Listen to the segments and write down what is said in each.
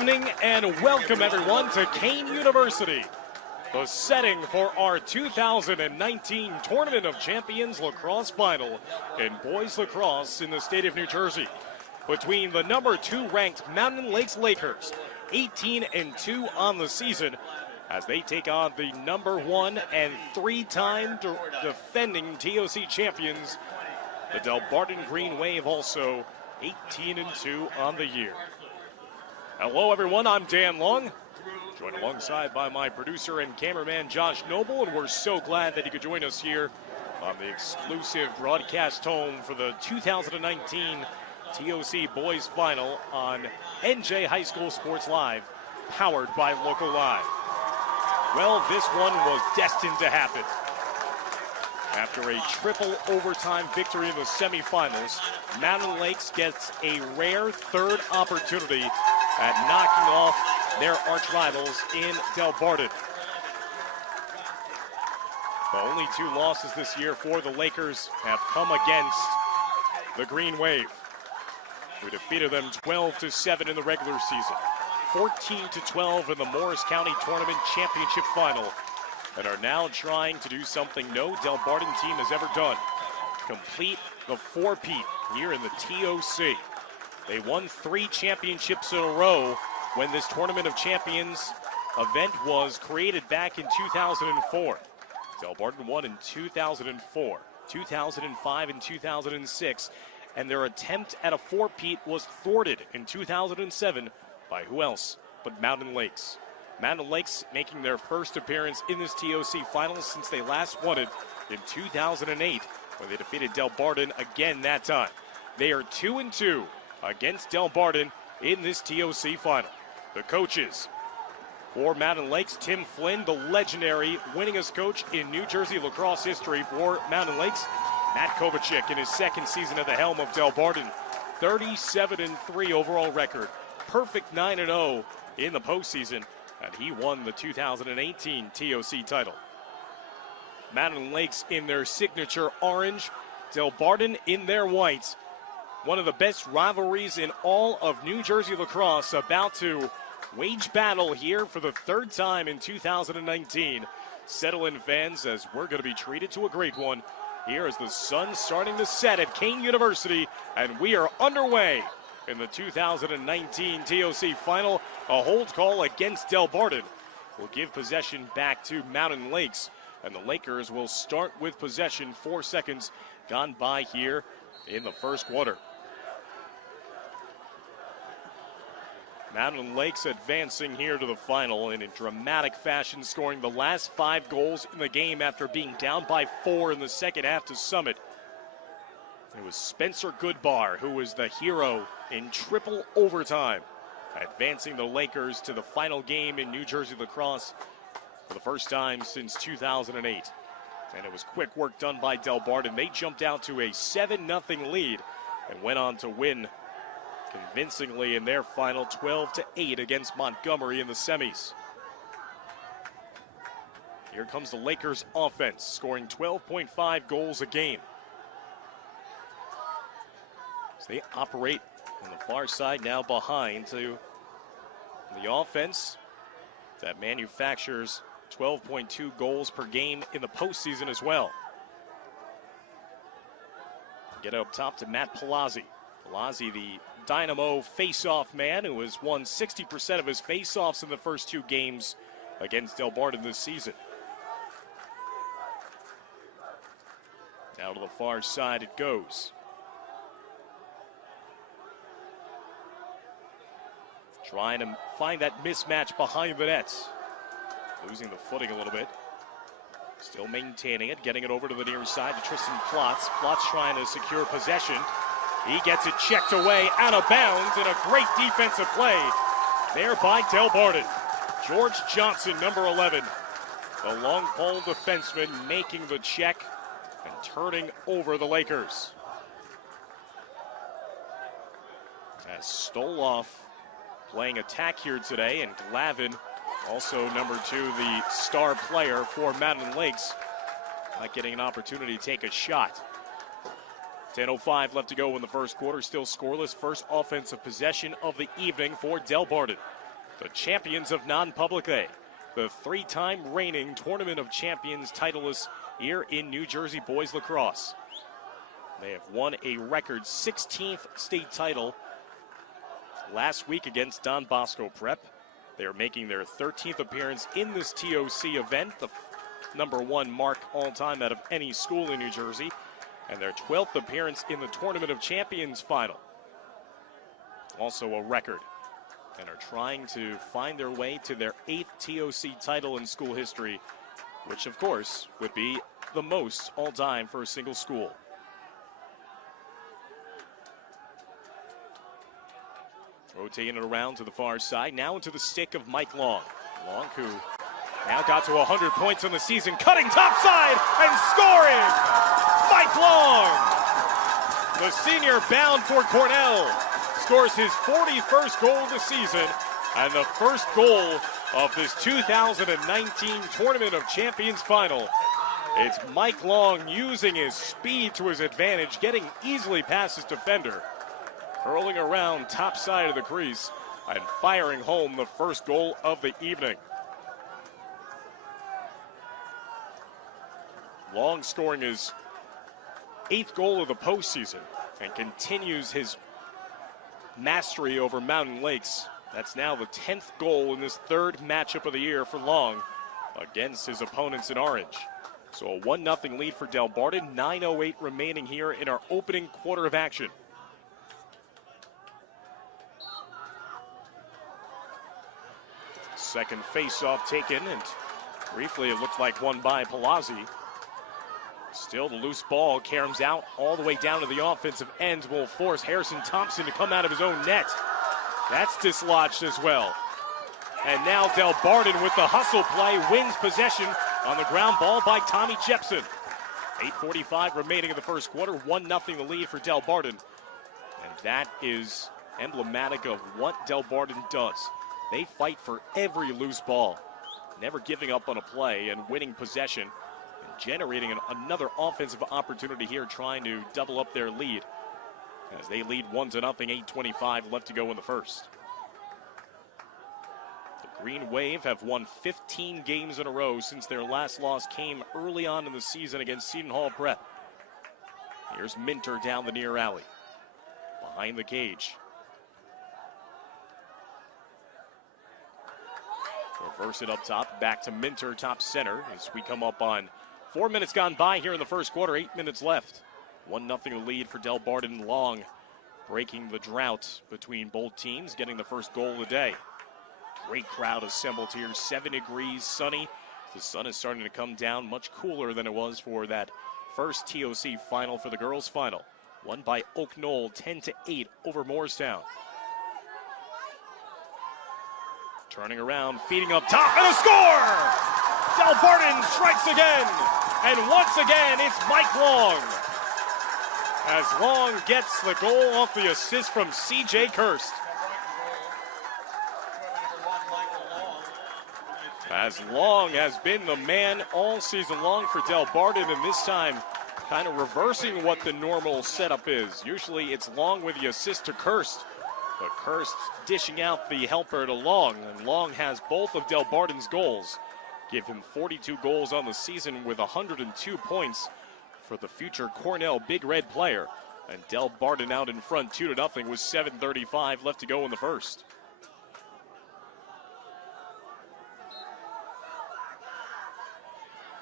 evening and welcome everyone to Kane University, the setting for our 2019 Tournament of Champions Lacrosse Final in boys lacrosse in the state of New Jersey, between the number 2 ranked Mountain Lakes Lakers, 18-2 on the season, as they take on the number 1 and 3-time defending TOC champions, the Delbarton Green Wave, also 18-2 on the year. Hello everyone, I'm Dan Long, joined alongside by my producer and cameraman Josh Noble, and we're so glad that he could join us here on the exclusive broadcast home for the 2019 TOC Boys Final on NJ High School Sports Live, powered by Local Live. Well, this one was destined to happen. After a triple overtime victory in the semifinals, Mountain Lakes gets a rare third opportunity at knocking off their arch rivals in Delbarton. The only 2 losses this year for the Lakers have come against the Green Wave, who defeated them 12-7 in the regular season, 14-12 in the Morris County Tournament Championship Final, and are now trying to do something no Delbarton team has ever done: complete the 4-peat here in the TOC. They won 3 championships in a row when this Tournament of Champions event was created back in 2004. Delbarton won in 2004, 2005, and 2006, and their attempt at a 4-peat was thwarted in 2007 by who else but Mountain Lakes. Mountain Lakes making their first appearance in this TOC Finals since they last won it in 2008, when they defeated Delbarton again that time. They are 2-2 against Delbarton in this TOC Final. The coaches for Mountain Lakes: Tim Flynn, the legendary winningest coach in New Jersey lacrosse history for Mountain Lakes. Matt Kovacic in his 2nd season at the helm of Delbarton, 37-3 overall record, perfect 9-0 in the postseason, and he won the 2018 TOC title. Mountain Lakes in their signature orange, Delbarton in their whites. One of the best rivalries in all of New Jersey lacrosse about to wage battle here for the 3rd time in 2019. Settle in, fans, as we're going to be treated to a great one here as the sun's starting to set at Kane University, and we are underway in the 2019 TOC Final. A hold call against Delbarton will give possession back to Mountain Lakes, and the Lakers will start with possession. 4 seconds gone by here in the first quarter. Mountain Lakes advancing here to the final in a dramatic fashion, scoring the last 5 goals in the game after being down by 4 in the second half to Summit. It was Spencer Goodbar who was the hero in triple overtime, advancing the Lakers to the final game in New Jersey lacrosse for the first time since 2008. And it was quick work done by Delbarton. They jumped out to a 7-0 lead and went on to win convincingly in their final, 12-8 against Montgomery in the semis. Here comes the Lakers offense, scoring 12.5 goals a game. As they operate on the far side now behind to the offense that manufactures 12.2 goals per game in the postseason as well. Get up top to Matt Palazzi. Palazzi, the dynamo face-off man who has won 60% of his face-offs in the first 2 games against Delbarton this season. Now to the far side it goes. Trying to find that mismatch behind the nets. Losing the footing a little bit. Still maintaining it, getting it over to the near side to Tristan Plotz. Plotz trying to secure possession. He gets it checked away out of bounds, and a great defensive play there by Delbarton. George Johnson, number 11, the long pole defenseman, making the check and turning over the Lakers. As Stoloff playing attack here today, and Glavin, also number 2, the star player for Mountain Lakes, not getting an opportunity to take a shot. 10:05 left to go in the first quarter, still scoreless. First offensive possession of the evening for Delbarton. the champions of non-public A, the three-time reigning Tournament of Champions titleists here in New Jersey boys lacrosse. They have won a record 16th state title last week against Don Bosco Prep. They are making their 13th appearance in this TOC event, the #1 mark all-time out of any school in New Jersey, and their 12th appearance in the Tournament of Champions final. Also a record, and are trying to find their way to their 8th TOC title in school history, which of course would be the most all-time for a single school. Rotating it around to the far side, now into the stick of Mike Long. Long, who now got to 100 points on the season, cutting topside and scoring! Mike Long, the senior bound for Cornell, scores his 41st goal of the season and the first goal of this 2019 Tournament of Champions final. It's Mike Long using his speed to his advantage, getting easily past his defender, curling around top side of the crease and firing home the first goal of the evening. Long scoring his 8th goal of the postseason and continues his mastery over Mountain Lakes. That's now the 10th goal in this third matchup of the year for Long against his opponents in orange. So a 1-0 lead for Delbarton, 9:08 remaining here in our opening quarter of action. Second face-off taken, and briefly it looked like one by Palazzi. Still the loose ball caroms out all the way down to the offensive end, will force Harrison Thompson to come out of his own net. That's dislodged as well. And now Delbarton with the hustle play wins possession on the ground ball by Tommy Jepson. 8:45 remaining in the first quarter, 1-0 the lead for Delbarton. And that is emblematic of what Delbarton does. They fight for every loose ball, never giving up on a play and winning possession and generating another offensive opportunity here, trying to double up their lead as they lead 1-0, 8:25 left to go in the first. The Green Wave have won 15 games in a row since their last loss came early on in the season against Seton Hall Prep. Here's Minter down the near alley, behind the cage. Reverse it up top, back to Minter, top center, as we come up on 4 minutes gone by here in the first quarter, 8 minutes left. 1-0 lead for Delbarton. Long breaking the drought between both teams, getting the first goal of the day. Great crowd assembled here, 7 degrees, sunny. The sun is starting to come down, much cooler than it was for that first TOC final for the girls' final. Won by Oak Knoll, 10-8 over Moorestown. Turning around, feeding up top, and a score! Delbarton strikes again, and once again, it's Mike Long. As Long gets the goal off the assist from C.J. Kirst. As Long has been the man all season long for Delbarton, and this time kind of reversing what the normal setup is. Usually it's Long with the assist to Kirst, but Kirst dishing out the helper to Long, and Long has both of Delbarton's goals. Give him 42 goals on the season with 102 points for the future Cornell Big Red player. And Delbarton out in front 2-0 with 7:35 left to go in the first.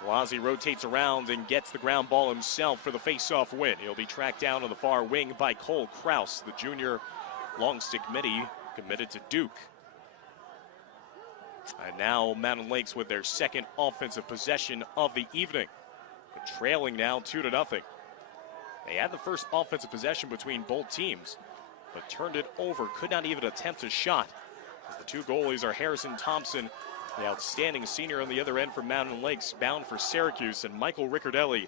Palazzi rotates around and gets the ground ball himself for the face-off win. He'll be tracked down on the far wing by Cole Kraus, the junior long stick midi committed to Duke. And now Mountain Lakes with their second offensive possession of the evening. They're trailing now 2-0. They had the first offensive possession between both teams, but turned it over, could not even attempt a shot. As the two goalies are Harrison Thompson, the outstanding senior on the other end from Mountain Lakes, bound for Syracuse, and Michael Riccardelli,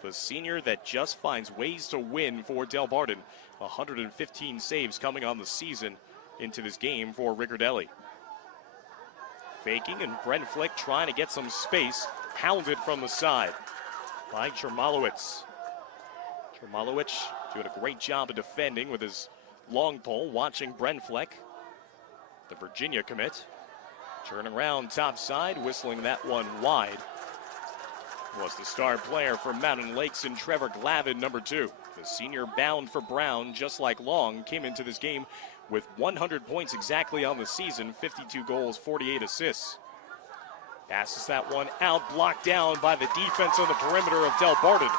the senior that just finds ways to win for Delbarton. 115 saves coming on the season into this game for Riccardelli. Faking, and Brent Flick trying to get some space, hounded from the side by Chermalowicz. Chermalowicz doing a great job of defending with his long pole, watching Brent Flick, the Virginia commit. Turn around top side, whistling that one wide. Was the star player for Mountain Lakes and Trevor Glavin, number 2. The senior bound for Brown, just like Long, came into this game with 100 points exactly on the season, 52 goals, 48 assists. Passes that one out, blocked down by the defense on the perimeter of Delbarton.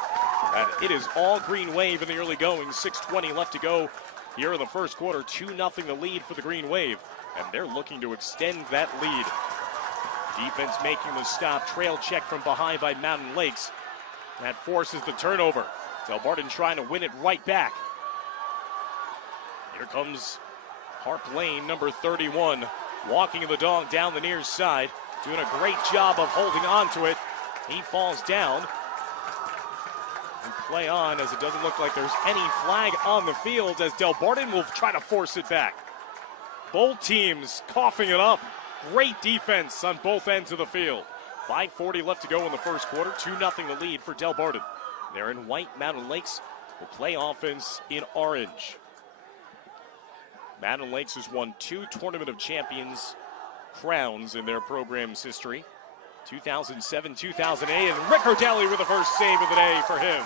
And it is all Green Wave in the early going, 6:20 left to go here in the first quarter, 2-0 the lead for the Green Wave, and they're looking to extend that lead. Defense making the stop, trail check from behind by Mountain Lakes. That forces the turnover. Delbarton trying to win it right back. Here comes Harp Lane, number 31, walking the dog down the near side, doing a great job of holding on to it. He falls down. And play on, as it doesn't look like there's any flag on the field, as Delbarton will try to force it back. Both teams coughing it up. Great defense on both ends of the field. 5:40 left to go in the first quarter. 2-0 the lead for Delbarton. They're in white. Mountain Lakes will play offense in orange. Mountain Lakes has won 2 Tournament of Champions crowns in their program's history. 2007, 2008, and Rick Hardelli with the first save of the day for him.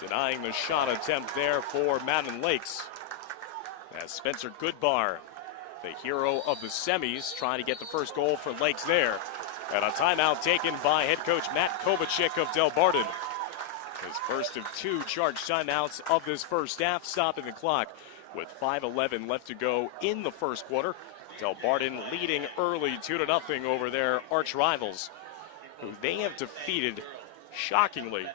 Denying the shot attempt there for Mountain Lakes. As Spencer Goodbar, the hero of the semis, trying to get the first goal for Lakes there. And a timeout taken by head coach Matt Kovacic of Delbarton. His first of 2 charged timeouts of this first half, stopping the clock with 5:11 left to go in the first quarter. Delbarton leading early 2-0 over their arch rivals, who they have defeated, shockingly,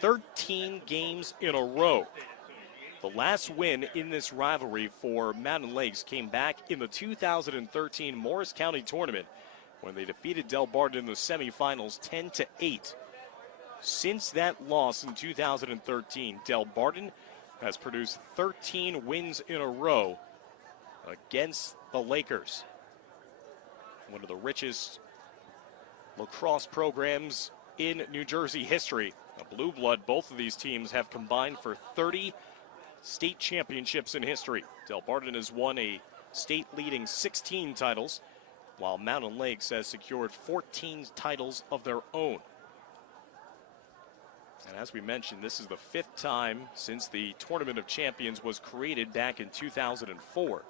13 games in a row. The last win in this rivalry for Mountain Lakes came back in the 2013 Morris County Tournament when they defeated Delbarton in the semifinals 10-8. Since that loss in 2013, Delbarton has produced 13 wins in a row against the Lakers. One of the richest lacrosse programs in New Jersey history. A blue blood, both of these teams have combined for 30 state championships in history. Delbarton has won a state-leading 16 titles, while Mountain Lakes has secured 14 titles of their own. And as we mentioned, this is the 5th time since the Tournament of Champions was created back in 2004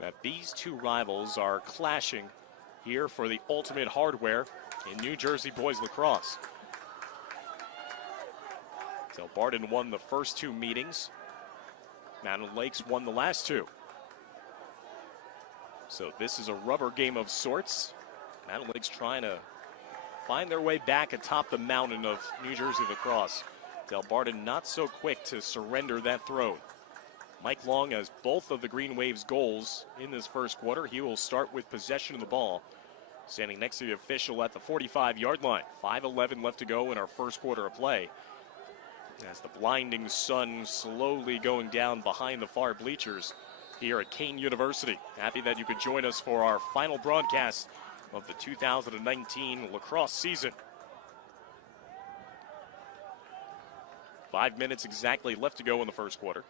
that these 2 rivals are clashing here for the ultimate hardware in New Jersey boys lacrosse. Delbarton won the first 2 meetings. Mountain Lakes won the last 2. So this is a rubber game of sorts. Mountain Lakes trying to find their way back atop the mountain of New Jersey lacrosse. Delbarton not so quick to surrender that throne. Mike Long has both of the Green Wave's goals in this first quarter. He will start with possession of the ball, standing next to the official at the 45-yard line. 5:11 left to go in our first quarter of play, as the blinding sun slowly going down behind the far bleachers here at Kane University. Happy that you could join us for our final broadcast of the 2019 lacrosse season. 5 minutes exactly left to go in the first quarter,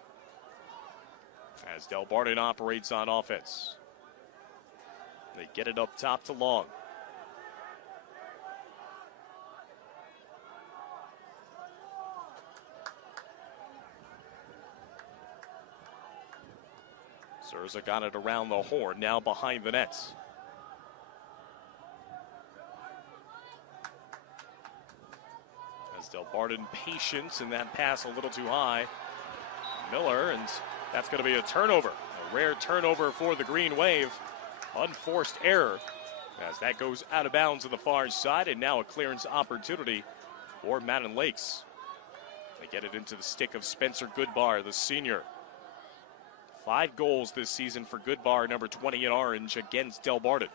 as Delbarton operates on offense. They get it up top to Long. Surza got it around the horn, now behind the nets. As Delbarton patience, and that pass a little too high. Miller, and that's going to be a turnover. A rare turnover for the Green Wave. Unforced error, as that goes out of bounds on the far side, and now a clearance opportunity for Mountain Lakes. They get it into the stick of Spencer Goodbar, the senior. 5 goals this season for Goodbar, number 20 in orange, against Delbarton.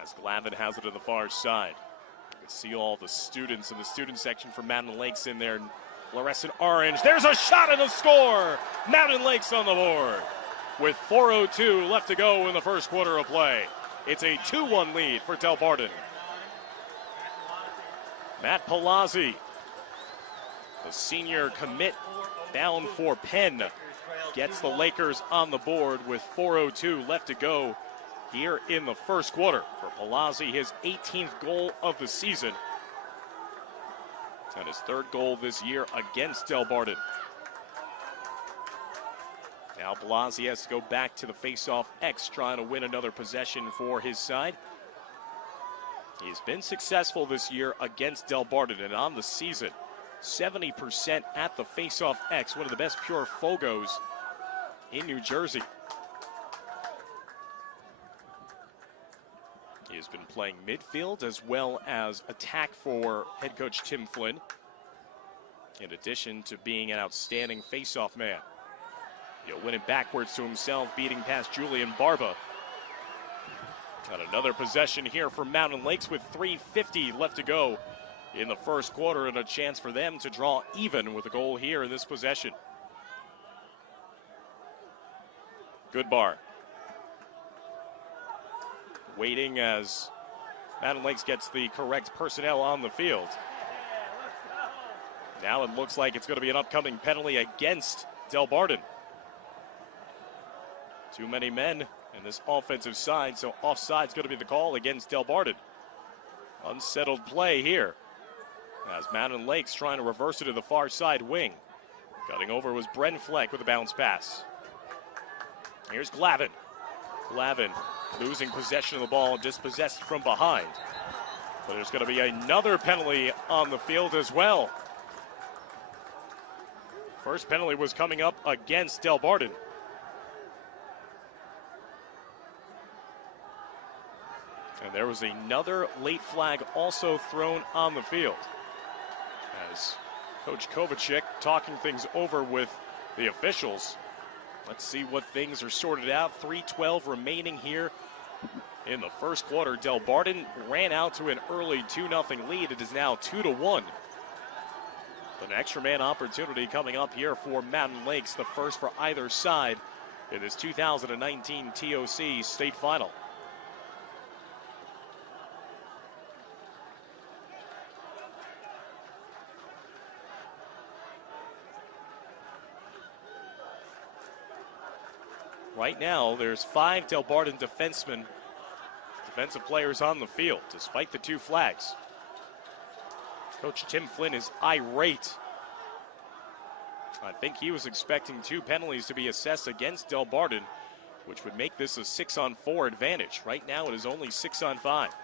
As Glavin has it to the far side. You can see all the students in the student section for Mountain Lakes in their fluorescent orange. There's a shot and a score! Mountain Lakes on the board with 4:02 left to go in the first quarter of play. It's a 2-1 lead for Delbarton. Matt Palazzi The senior commit bound for Penn gets the Lakers on the board with 4:02 left to go here in the first quarter. For Palazzi, his 18th goal of the season and his third goal this year against Delbarton. Now Palazzi has to go back to the face-off X, trying to win another possession for his side. He's been successful this year against Delbarton, and on the season, 70% at the face-off X, one of the best pure Fogos in New Jersey. He has been playing midfield as well as attack for head coach Tim Flynn, in addition to being an outstanding face-off man. He'll win it backwards to himself, beating past Julian Barba. And another possession here for Mountain Lakes with 3:50 left to go in the first quarter, and a chance for them to draw even with a goal here in this possession. Goodbar waiting as Mountain Lakes gets the correct personnel on the field. Now it looks like it's going to be an upcoming penalty against Delbarton. Too many men in this offensive side, so offside's going to be the call against Delbarton. Unsettled play here as Mountain Lakes trying to reverse it to the far side wing. Cutting over was Bren Fleck with a bounce pass. Here's Glavin. Glavin losing possession of the ball, dispossessed from behind. But there's going to be another penalty on the field as well. First penalty was coming up against Delbarton. And there was another late flag also thrown on the field, as Coach Kovacic talking things over with the officials. Let's see what things are sorted out. 3:12 remaining here in the first quarter. Delbarton ran out to an early 2-0 lead. It is now 2-1. An extra man opportunity coming up here for Mountain Lakes, the first for either side in this 2019 TOC state final. Right now, there's 5 Delbarton defensive players on the field, despite the 2 flags. Coach Tim Flynn is irate. I think he was expecting 2 penalties to be assessed against Delbarton, which would make this a 6-on-4 advantage. Right now, it is only 6-on-5.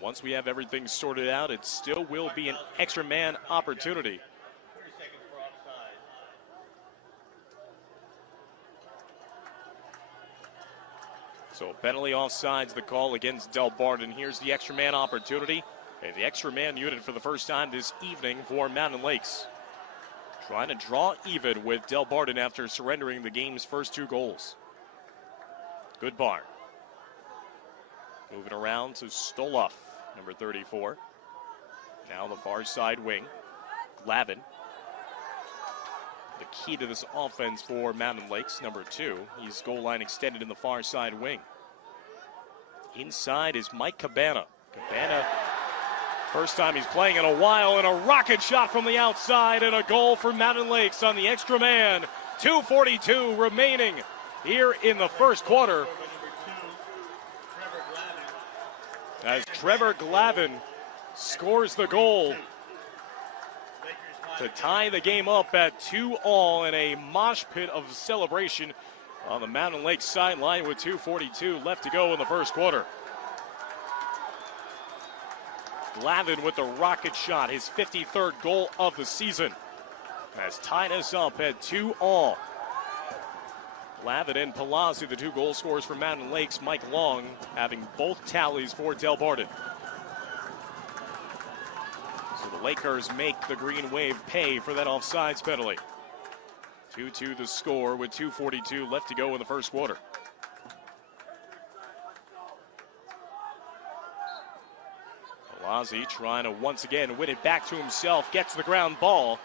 Once we have everything sorted out, it still will be an extra man opportunity. So penalty offsides the call against Delbarton. Here's the extra man opportunity, and the extra man unit for the first time this evening for Mountain Lakes. Trying to draw even with Delbarton after surrendering the game's first 2 goals. Goodbar. Moving around to Stoloff, number 34. Now the far side wing. Glavin. The key to this offense for Mountain Lakes, number 2. He's goal line extended in the far side wing. Inside is Mike Cabana. Cabana, first time he's playing in a while, and a rocket shot from the outside, and a goal for Mountain Lakes on the extra man. 2:42 remaining here in the first quarter, as Trevor Glavin scores the goal to tie the game up at 2-all in a mosh pit of celebration on the Mountain Lakes sideline with 2:42 left to go in the first quarter. Glavin with the rocket shot, his 53rd goal of the season, has tied us up at 2-all. Glavin and Palazzi, the 2 goal scorers for Mountain Lakes. Mike Long having both tallies for Delbarton. So the Lakers make the Green Wave pay for that offsides penalty. 2-2 the score with 2:42 left to go in the first quarter. Palazzi trying to once again win it back to himself, gets the ground ball.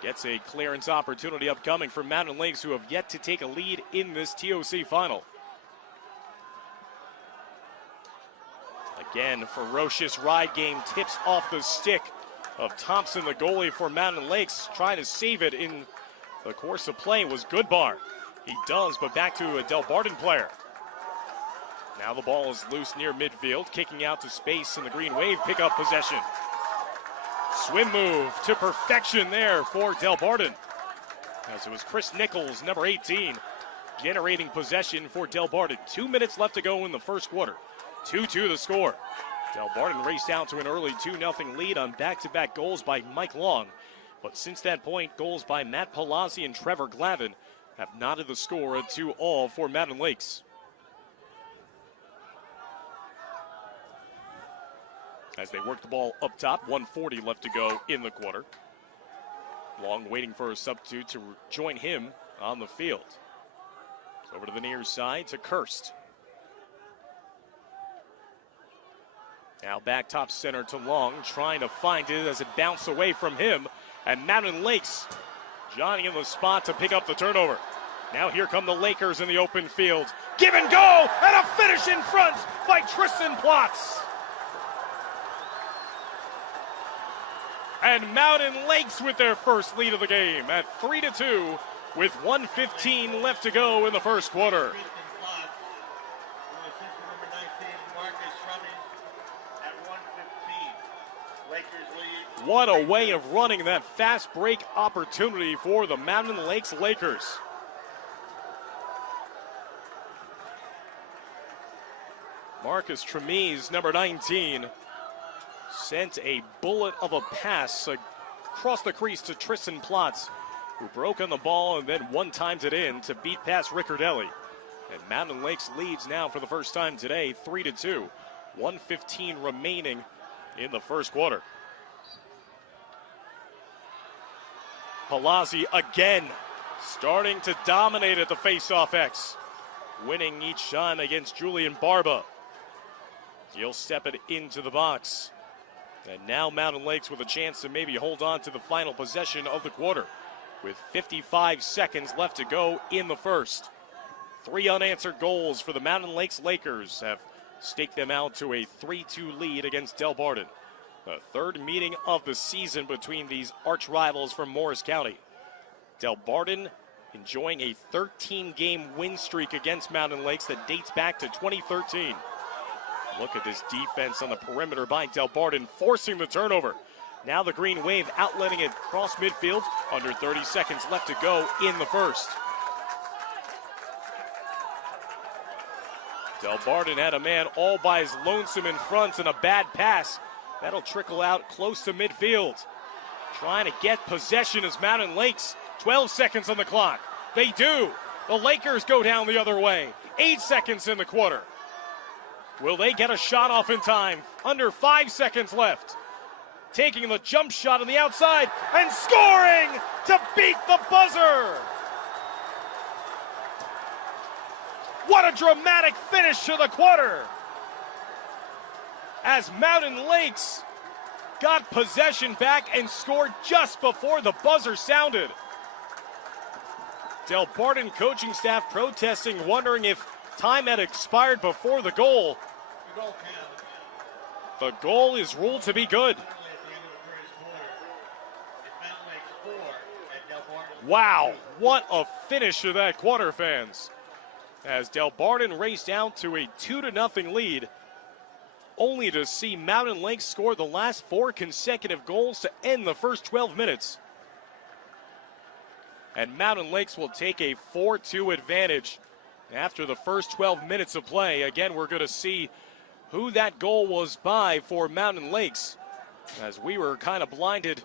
Gets a clearance opportunity upcoming for Mountain Lakes, who have yet to take a lead in this TOC final. Again, ferocious ride game, tips off the stick of Thompson, the goalie for Mountain Lakes, trying to save it in the course of play was Goodbar. He does, but back to a Delbarton player. Now the ball is loose near midfield, kicking out to space, and the Green Wave pick up possession. Swim move to perfection there for Delbarton, as it was Chris Nichols, number 18, generating possession for Delbarton. 2 minutes left to go in the first quarter. 2-2 the score. Delbarton raced out to an early 2-0 lead on back-to-back goals by Mike Long. But since that point, goals by Matt Palazzi and Trevor Glavin have knotted the score at 2-2 for Mountain Lakes. As they work the ball up top, 1:40 left to go in the quarter. Long waiting for a substitute to join him on the field. Over to the near side to Kirst. Now back top center to Long, trying to find it as it bounced away from him. And Mountain Lakes, Johnny in the spot to pick up the turnover. Now here come the Lakers in the open field. Give and go, and a finish in front by Tristan Plotz. And Mountain Lakes with their first lead of the game at 3-2 with 1:15 left to go in the first quarter. What a way of running that fast break opportunity for the Mountain Lakes Lakers. Marcus Tremise, number 19, sent a bullet of a pass across the crease to Tristan Plotz, who broke on the ball and then one-timed it in to beat past Riccardelli. And Mountain Lakes leads now for the first time today, 3-2. 1:15 remaining in the first quarter. Palazzi again starting to dominate at the face-off X, winning each shot against Julian Barba. He'll step it into the box. And now Mountain Lakes with a chance to maybe hold on to the final possession of the quarter with 55 seconds left to go in the first. 3 unanswered goals for the Mountain Lakes Lakers have staked them out to a 3-2 lead against Delbarton. The third meeting of the season between these arch rivals from Morris County. Delbarton enjoying a 13-game win streak against Mountain Lakes that dates back to 2013. Look at this defense on the perimeter by Delbarton, forcing the turnover. Now the Green Wave outletting it across midfield. Under 30 seconds left to go in the first. Delbarton had a man all by his lonesome in front and a bad pass. That'll trickle out close to midfield. Trying to get possession as Mountain Lakes. 12 seconds on the clock. They do. The Lakers go down the other way. 8 seconds in the quarter. Will they get a shot off in time? Under 5 seconds left. Taking the jump shot on the outside and scoring to beat the buzzer. What a dramatic finish to the quarter, as Mountain Lakes got possession back and scored just before the buzzer sounded. Delbarton coaching staff protesting, wondering if time had expired before the goal. The goal is ruled to be good. Wow, what a finish to that quarter, fans. As Delbarton raced out to a 2-0 lead, only to see Mountain Lakes score the last 4 consecutive goals to end the first 12 minutes. And Mountain Lakes will take a 4-2 advantage after the first 12 minutes of play. Again, we're going to see who that goal was by for Mountain Lakes, as we were kind of blinded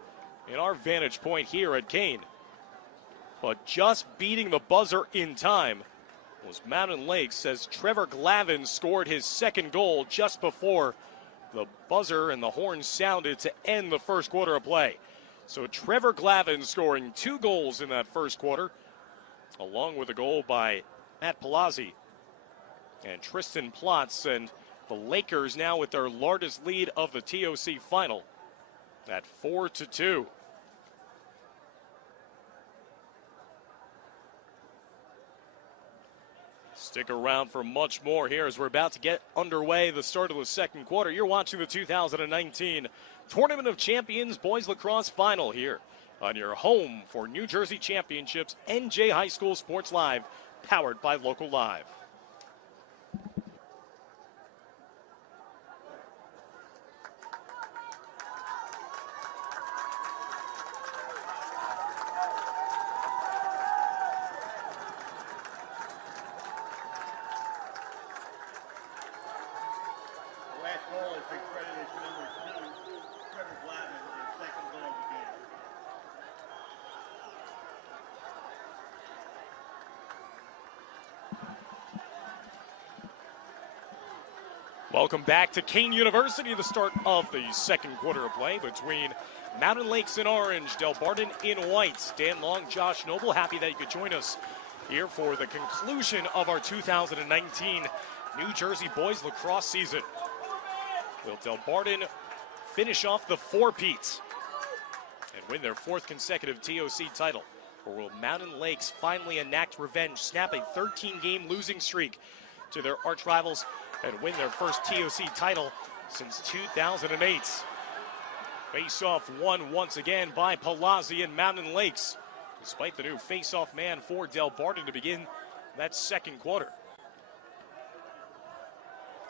in our vantage point here at Kane. But just beating the buzzer in time was Mountain Lakes, as Trevor Glavin scored his second goal just before the buzzer and the horn sounded to end the first quarter of play. So Trevor Glavin scoring 2 goals in that first quarter, along with a goal by Matt Palazzi and Tristan Plotz, and the Lakers now with their largest lead of the TOC final at 4-2. Stick around for much more here as we're about to get underway the start of the second quarter. You're watching the 2019 Tournament of Champions Boys Lacrosse Final here on your home for New Jersey Championships, NJ High School Sports Live, powered by Local Live. Welcome back to Kane University, the start of the second quarter of play between Mountain Lakes in orange, Delbarton in white. Dan Long, Josh Noble, happy that you could join us here for the conclusion of our 2019 New Jersey Boys Lacrosse season. Will Delbarton finish off the four-peat and win their fourth consecutive TOC title? Or will Mountain Lakes finally enact revenge, snap a 13-game losing streak to their arch rivals, and win their first TOC title since 2008. Face-off won once again by Palazzi and Mountain Lakes, despite the new face-off man for Delbarton to begin that second quarter.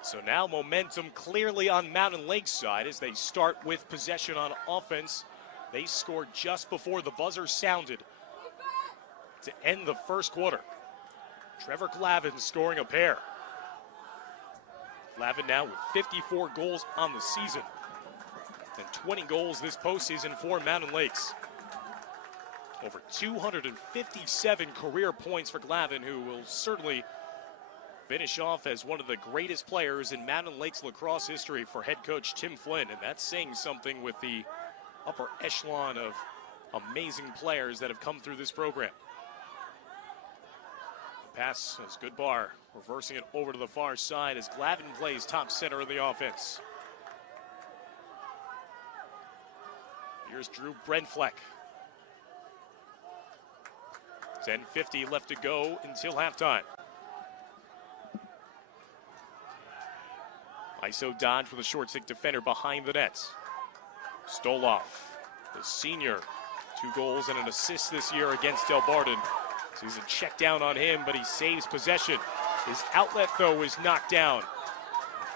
So now momentum clearly on Mountain Lakes' side as they start with possession on offense. They scored just before the buzzer sounded to end the first quarter. Trevor Glavin scoring a pair. Glavin now with 54 goals on the season and 20 goals this postseason for Mountain Lakes. Over 257 career points for Glavin, who will certainly finish off as one of the greatest players in Mountain Lakes lacrosse history for head coach Tim Flynn. And that's saying something with the upper echelon of amazing players that have come through this program. Pass is good bar. Reversing it over to the far side as Glavin plays top center of the offense. Here's Drew Brenfleck. 10:50 left to go until halftime. ISO dodge with a short stick defender behind the net. Stoloff, the senior, 2 goals and an assist this year against Delbarton. Sees a check down on him, but he saves possession. His outlet, though, is knocked down.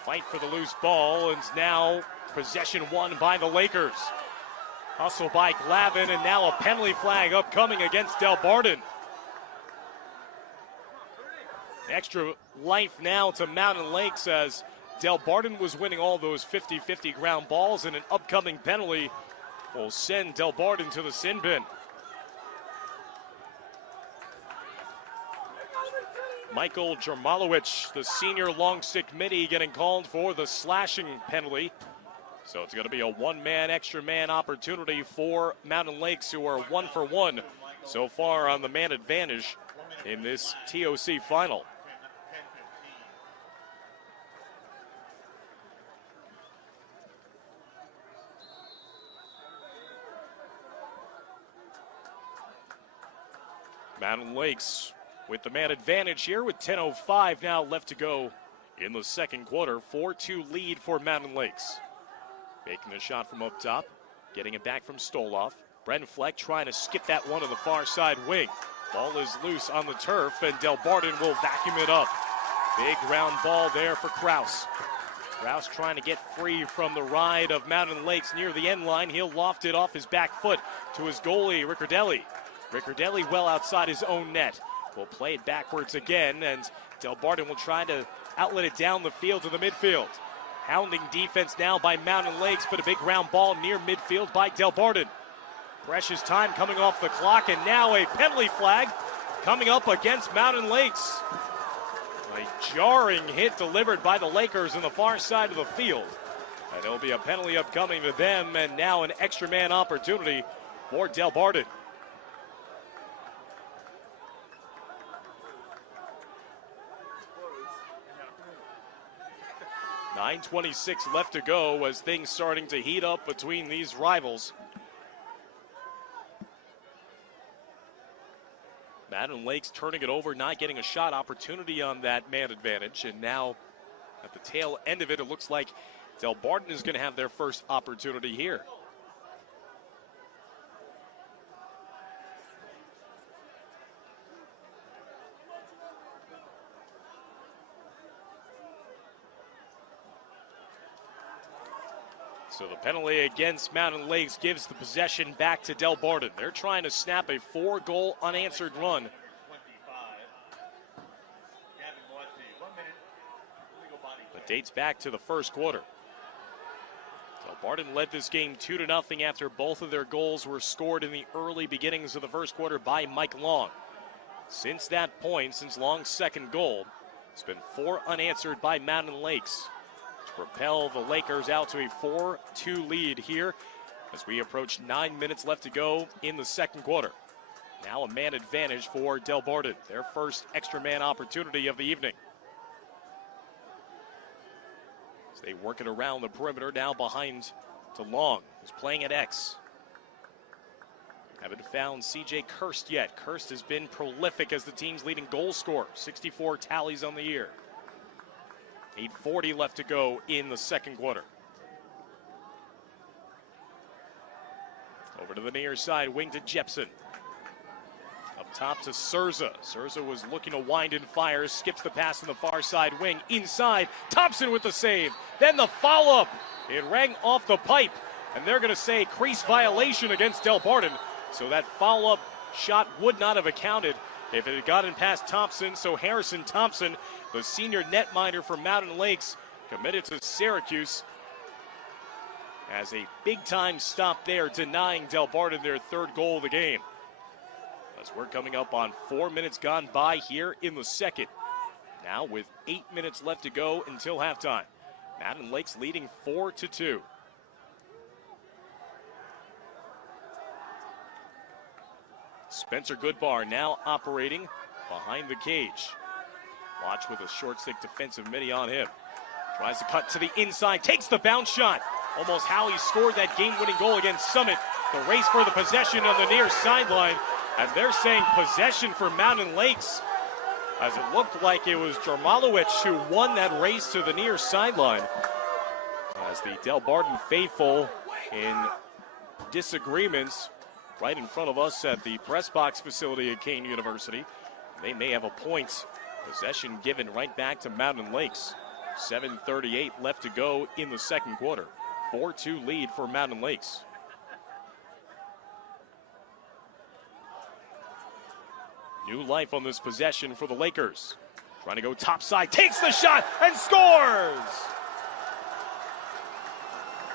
Fight for the loose ball, and now possession won by the Lakers. Hustle by Glavin, and now a penalty flag upcoming against Delbarton. Extra life now to Mountain Lakes as Delbarton was winning all those 50-50 ground balls, and an upcoming penalty will send Delbarton to the sin bin. Michael Jermalowicz, the senior long stick midi, getting called for the slashing penalty. So it's going to be a one-man, extra man opportunity for Mountain Lakes, who are 1 for 1 so far on the man advantage in this TOC final. Mountain Lakes with the man advantage here with 10:05 now left to go in the second quarter. 4-2 lead for Mountain Lakes. Making the shot from up top, getting it back from Stoloff. Brenfleck trying to skip that one to the far side wing. Ball is loose on the turf, and Delbarton will vacuum it up. Big round ball there for Kraus. Kraus trying to get free from the ride of Mountain Lakes near the end line. He'll loft it off his back foot to his goalie, Riccardelli. Riccardelli well outside his own net. Will play it backwards again, and Delbarton will try to outlet it down the field to the midfield. Hounding defense now by Mountain Lakes, but a big round ball near midfield by Delbarton. Precious time coming off the clock, and now a penalty flag coming up against Mountain Lakes. A jarring hit delivered by the Lakers on the far side of the field. And there'll be a penalty upcoming to them, and now an extra man opportunity for Delbarton. 9:26 left to go as things starting to heat up between these rivals. Mountain Lakes turning it over, not getting a shot opportunity on that man advantage. And now at the tail end of it, it looks like Delbarton is going to have their first opportunity here. So the penalty against Mountain Lakes gives the possession back to Delbarton. They're trying to snap a 4-goal unanswered run. That dates back to the first quarter. Delbarton led this game 2-0 after both of their goals were scored in the early beginnings of the first quarter by Mike Long. Since that point, since Long's second goal, it's been 4 unanswered by Mountain Lakes. Propel the Lakers out to a 4-2 lead here as we approach 9 minutes left to go in the second quarter. Now a man advantage for Delbarton, their first extra man opportunity of the evening. As they work it around the perimeter, now behind to Long, who's playing at X. Haven't found CJ Kirst yet. Kirst has been prolific as the team's leading goal scorer, 64 tallies on the year. 8:40 left to go in the second quarter. Over to the near side, wing to Jepson. Up top to Surza. Surza was looking to wind and fire, skips the pass in the far side wing. Inside, Thompson with the save. Then the follow-up. It rang off the pipe, and they're going to say crease violation against Delbarton. So that follow-up shot would not have accounted if it had gotten past Thompson. So Harrison Thompson, the senior netminder for Mountain Lakes, committed to Syracuse, has a big-time stop there, denying Delbarton their third goal of the game. As we're coming up on 4 minutes gone by here in the second. Now with 8 minutes left to go until halftime. Mountain Lakes leading 4-2. Spencer Goodbar now operating behind the cage. Watch with a short stick defensive midi on him. Tries to cut to the inside, takes the bounce shot. Almost how he scored that game-winning goal against Summit. The race for the possession on the near sideline. And they're saying possession for Mountain Lakes, as it looked like it was Jarmalowicz who won that race to the near sideline. As the Delbarton faithful in disagreements right in front of us at the press box facility at Kane University. They may have a point. Possession given right back to Mountain Lakes. 7:38 left to go in the second quarter. 4-2 lead for Mountain Lakes. New life on this possession for the Lakers. Trying to go topside, takes the shot and scores!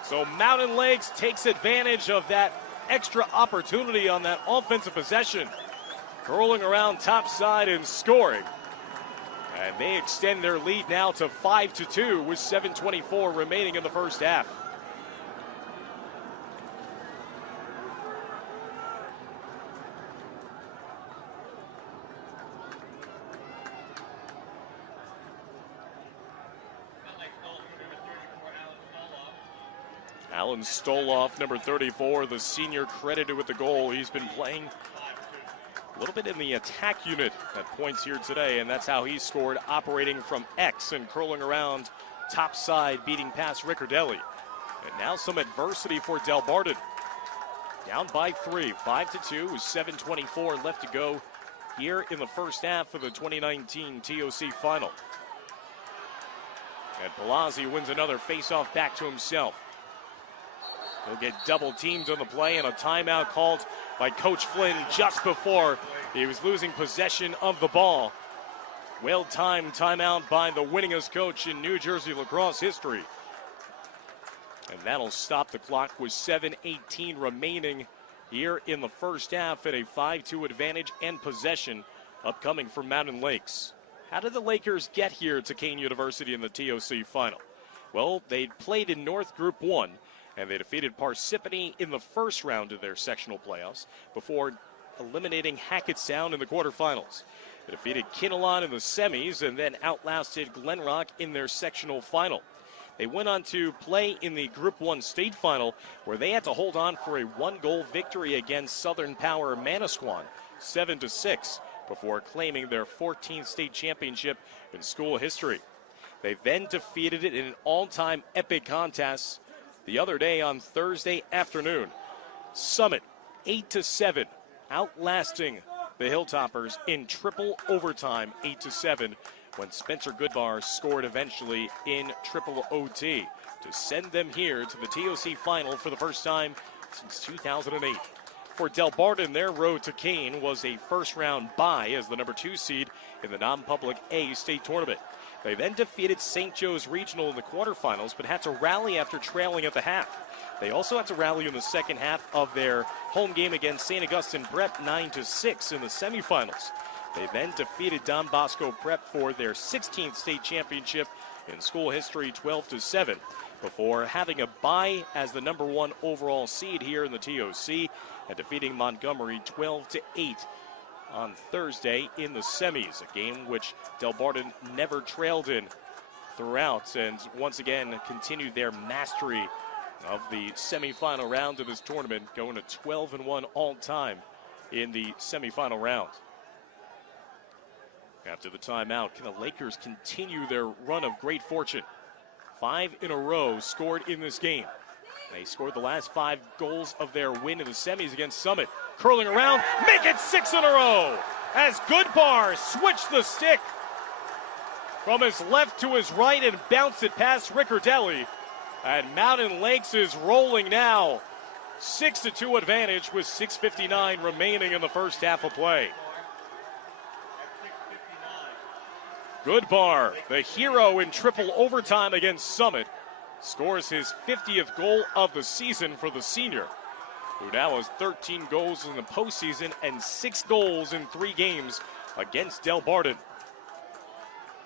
So Mountain Lakes takes advantage of that extra opportunity on that offensive possession. Curling around topside and scoring. And they extend their lead now to 5-2 with 7:24 remaining in the first half. Alan Stoloff, number 34, the senior, credited with the goal. He's been playing a little bit in the attack unit at points here today, and that's how he scored, operating from X and curling around topside, beating past Riccardelli. And now some adversity for Delbarton. Down by 3, 5-2 with 7:24 left to go here in the first half of the 2019 TOC final. And Palazzi wins another faceoff back to himself. He'll get double teamed on the play, and a timeout called by Coach Flynn just before he was losing possession of the ball. Well-timed timeout by the winningest coach in New Jersey lacrosse history. And that'll stop the clock with 7:18 remaining here in the first half at a 5-2 advantage and possession upcoming for Mountain Lakes. How did the Lakers get here to Kane University in the TOC final? Well, they played in North Group 1, and they defeated Parsippany in the first round of their sectional playoffs before eliminating Hackett Sound in the quarterfinals. They defeated Kinnelon in the semis and then outlasted Glenrock in their sectional final. They went on to play in the Group 1 state final, where they had to hold on for a 1-goal victory against Southern Power Manasquan, 7-6. before claiming their 14th state championship in school history. They then defeated it in an all-time epic contest the other day on Thursday afternoon. Summit 8-7, outlasting the Hilltoppers in triple overtime, 8-7, when Spencer Goodbar scored eventually in triple OT to send them here to the TOC final for the first time since 2008. For Delbarton, their road to Kane was a first-round bye as the number 2 seed in the non-public A state tournament. They then defeated St. Joe's Regional in the quarterfinals, but had to rally after trailing at the half. They also had to rally in the second half of their home game against St. Augustine Prep 9-6 in the semifinals. They then defeated Don Bosco Prep for their 16th state championship in school history, 12-7, before having a bye as the number 1 overall seed here in the TOC and defeating Montgomery 12-8 on Thursday in the semis, a game which Delbarton never trailed in throughout, and once again continued their mastery of the semifinal round of this tournament, going to 12-1 all time in the semifinal round. After the timeout, can the Lakers continue their run of great fortune? 5 in a row scored in this game. They scored the last 5 goals of their win in the semis against Summit. Curling around, make it 6 in a row as Goodbar switched the stick from his left to his right and bounced it past Riccardelli. And Mountain Lakes is rolling now. 6-2 advantage with 6:59 remaining in the first half of play. Goodbar, the hero in triple overtime against Summit, scores his 50th goal of the season for the senior, who now has 13 goals in the postseason and 6 goals in 3 games against Delbarton.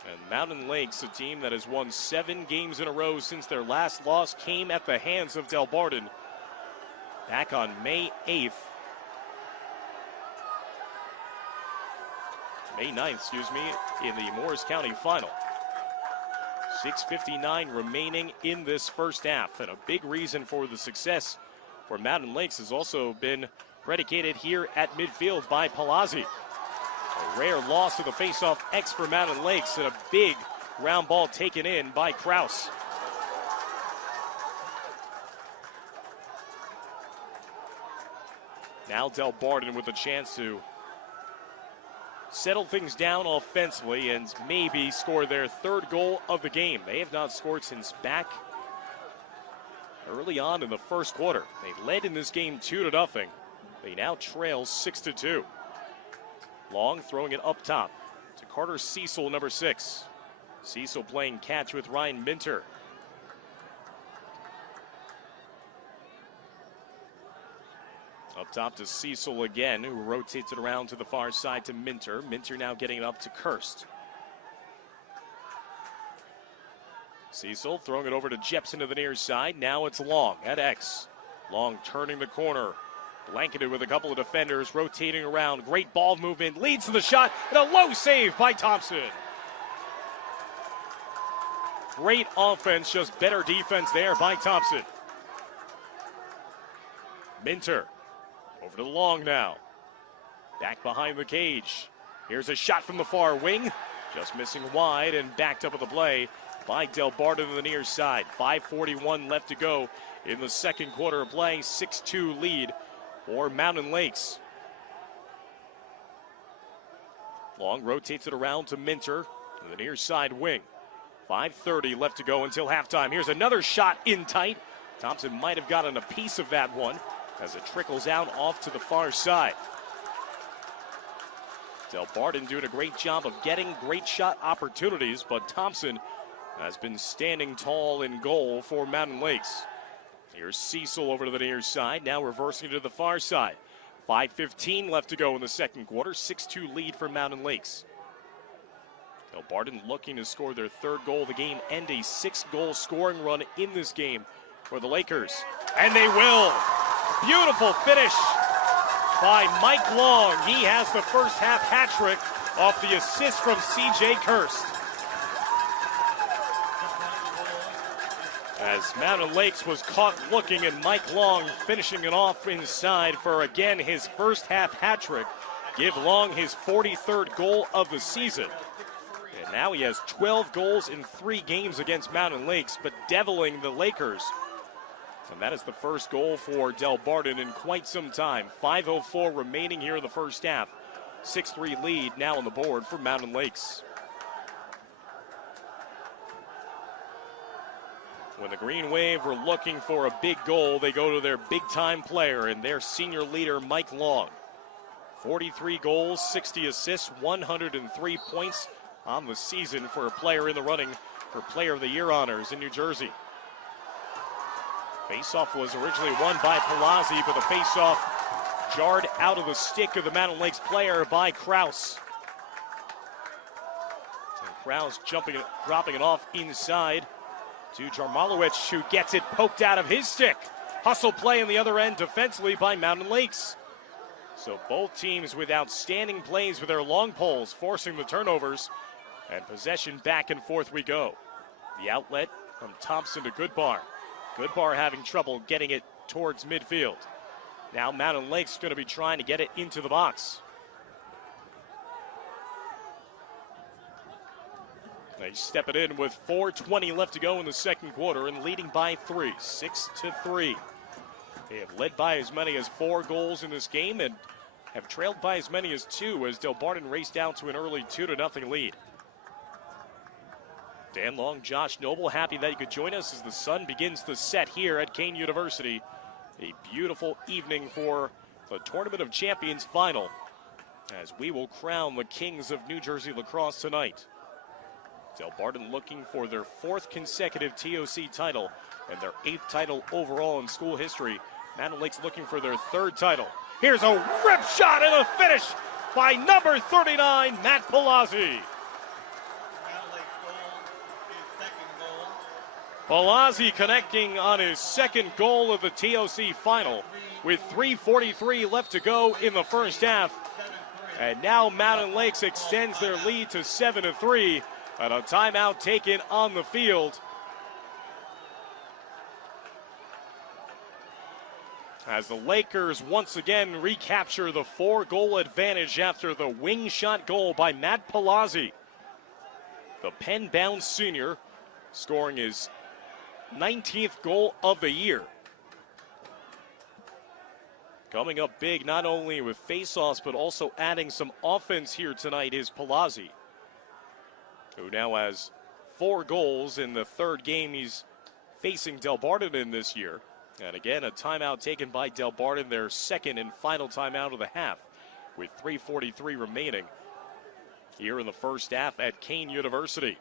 And Mountain Lakes, a team that has won 7 games in a row since their last loss came at the hands of Delbarton back on May 8th. May 9th, in the Morris County final. 6:59 remaining in this first half, and a big reason for the success for Mountain Lakes has also been predicated here at midfield by Palazzi. A rare loss of the faceoff X for Mountain Lakes, and a big round ball taken in by Kraus. Now Delbarton with a chance to settle things down offensively and maybe score their 3rd goal of the game. They have not scored since back early on in the first quarter. They led in this game 2-0. They now trail 6-2. Long throwing it up top to Carter Cecil, number 6. Cecil playing catch with Ryan Minter. Up top to Cecil again, who rotates it around to the far side to Minter. Minter now getting it up to Kirst. Cecil throwing it over to Jepson to the near side. Now it's Long at X. Long turning the corner. Blanketed with a couple of defenders, rotating around. Great ball movement, leads to the shot, and a low save by Thompson. Great offense, just better defense there by Thompson. Minter. Over to Long now. Back behind the cage. Here's a shot from the far wing. Just missing wide and backed up with the play by Delbarton on the near side. 5:41 left to go in the second quarter of play. 6-2 lead for Mountain Lakes. Long rotates it around to Minter on the near side wing. 5:30 left to go until halftime. Here's another shot in tight. Thompson might have gotten a piece of that one as it trickles out off to the far side. Delbarton doing a great job of getting great shot opportunities, but Thompson has been standing tall in goal for Mountain Lakes. Here's Cecil over to the near side, now reversing to the far side. 5:15 left to go in the second quarter, 6-2 lead for Mountain Lakes. Delbarton looking to score their 3rd goal of the game and a 6-goal scoring run in this game for the Lakers. And they will! Beautiful finish by Mike Long. He has the first half hat trick off the assist from C.J. Kirst. As Mountain Lakes was caught looking, and Mike Long finishing it off inside for, again, his first half hat trick. give Long his 43rd goal of the season. And now he has 12 goals in 3 games against Mountain Lakes, bedeviling the Lakers. And that is the first goal for Delbarton in quite some time. 5:04 remaining here in the first half. 6-3 lead now on the board for Mountain Lakes. When the Green Wave were looking for a big goal, they go to their big-time player and their senior leader, Mike Long. 43 goals, 60 assists, 103 points on the season for a player in the running for Player of the Year honors in New Jersey. Faceoff was originally won by Palazzi, but the faceoff jarred out of the stick of the Mountain Lakes player by Kraus. And Kraus dropping it off inside to Jarmalowicz, who gets it poked out of his stick. Hustle play on the other end defensively by Mountain Lakes. So both teams with outstanding plays with their long poles, forcing the turnovers, and possession back and forth we go. The outlet from Thompson to Goodbar. Goodbar having trouble getting it towards midfield. Now Mountain Lakes going to be trying to get it into the box. They step it in with 4:20 left to go in the second quarter and leading by 3, 6-3. They have led by as many as 4 goals in this game and have trailed by as many as 2 as Delbarton raced out to an early 2-0 lead. Dan Long, Josh Noble, happy that you could join us as the sun begins to set here at Kane University. A beautiful evening for the Tournament of Champions final as we will crown the Kings of New Jersey lacrosse tonight. Delbarton looking for their 4th consecutive TOC title and their 8th title overall in school history. Mountain Lakes looking for their 3rd title. Here's a rip shot and a finish by number 39, Matt Palazzi. Palazzi connecting on his 2nd goal of the TOC final with 3:43 left to go in the first half. And now Mountain Lakes extends their lead to 7-3 and a timeout taken on the field. As the Lakers once again recapture the 4-goal advantage after the wing shot goal by Matt Palazzi. The Penn-bound senior scoring his 19th goal of the year. Coming up big not only with faceoffs but also adding some offense here tonight is Palazzi, who now has 4 goals in the 3rd game he's facing Delbarton in this year. And again, a timeout taken by Delbarton, their 2nd and final timeout of the half, with 3:43 remaining here in the first half at Kane University.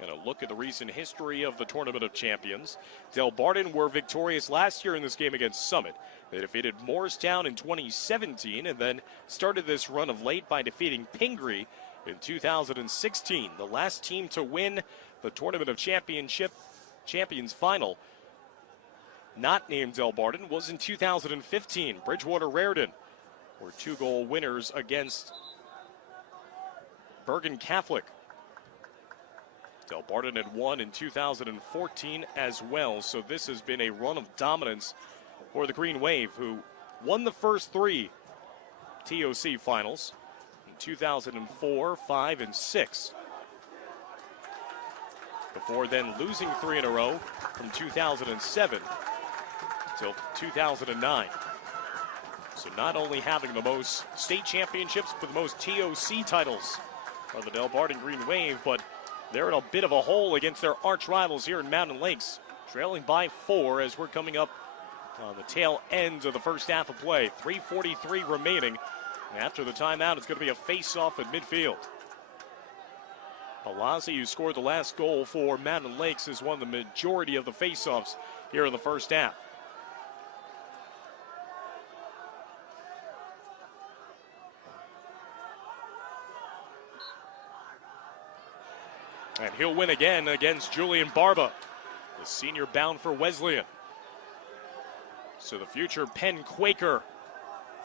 And a look at the recent history of the Tournament of Champions. Delbarton were victorious last year in this game against Summit. They defeated Morristown in 2017 and then started this run of late by defeating Pingree in 2016. The last team to win the Tournament of Champions final, not named Delbarton, was in 2015. Bridgewater Raritan were 2-goal winners against Bergen Catholic. Delbarton had won in 2014 as well, so this has been a run of dominance for the Green Wave, who won the first 3 TOC finals in 2004, 5, and 6. Before then losing 3 in a row from 2007 till 2009. So not only having the most state championships, but the most TOC titles are the Delbarton Green Wave, but they're in a bit of a hole against their arch rivals here in Mountain Lakes, trailing by 4 as we're coming up on the tail end of the first half of play. 3:43 remaining. And after the timeout, it's going to be a face-off at midfield. Palazzi, who scored the last goal for Mountain Lakes, has won the majority of the face-offs here in the first half. And he'll win again against Julian Barba, the senior bound for Wesleyan. So the future Penn Quaker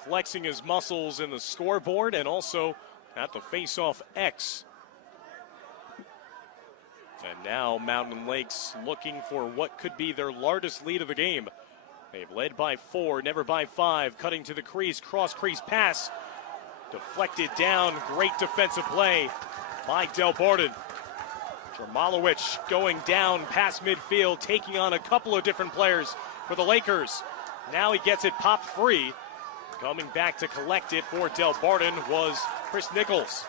flexing his muscles in the scoreboard and also at the face-off X. And now Mountain Lakes looking for what could be their largest lead of the game. They've led by 4, never by 5, cutting to the crease, cross-crease pass. Deflected down, great defensive play by Delbarton. Dramalowicz going down past midfield, taking on a couple of different players for the Lakers. Now he gets it popped free. Coming back to collect it for Delbarton was Chris Nichols.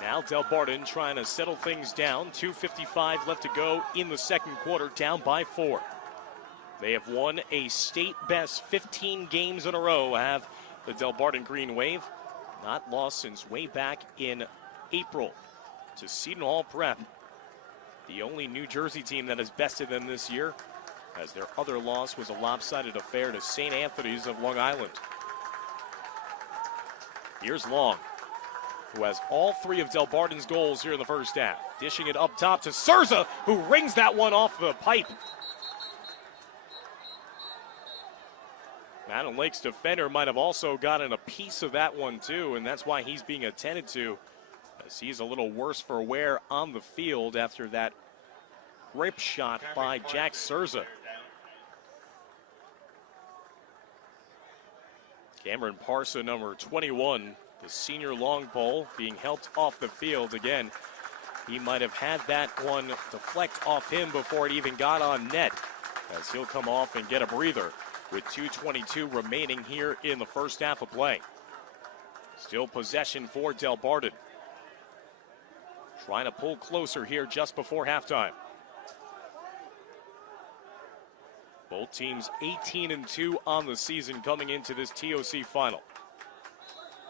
Now Delbarton trying to settle things down. 2:55 left to go in the second quarter, down by 4. They have won a state-best 15 games in a row, have the Delbarton Green Wave. Not lost since way back in April to Seton Hall Prep. The only New Jersey team that has bested them this year, as their other loss was a lopsided affair to St. Anthony's of Long Island. Here's Long, who has all 3 of Delbarton's goals here in the first half. Dishing it up top to Surza, who rings that one off the pipe. Mountain Lake's defender might have also gotten a piece of that one too, and that's why he's being attended to, as he's a little worse for wear on the field after that rip shot by Jack Surza. Cameron Parsa, number 21, the senior long pole, being helped off the field again. He might have had that one deflect off him before it even got on net, as he'll come off and get a breather with 2:22 remaining here in the first half of play. Still possession for Delbarton. Trying to pull closer here just before halftime. Both teams 18-2 on the season coming into this TOC final.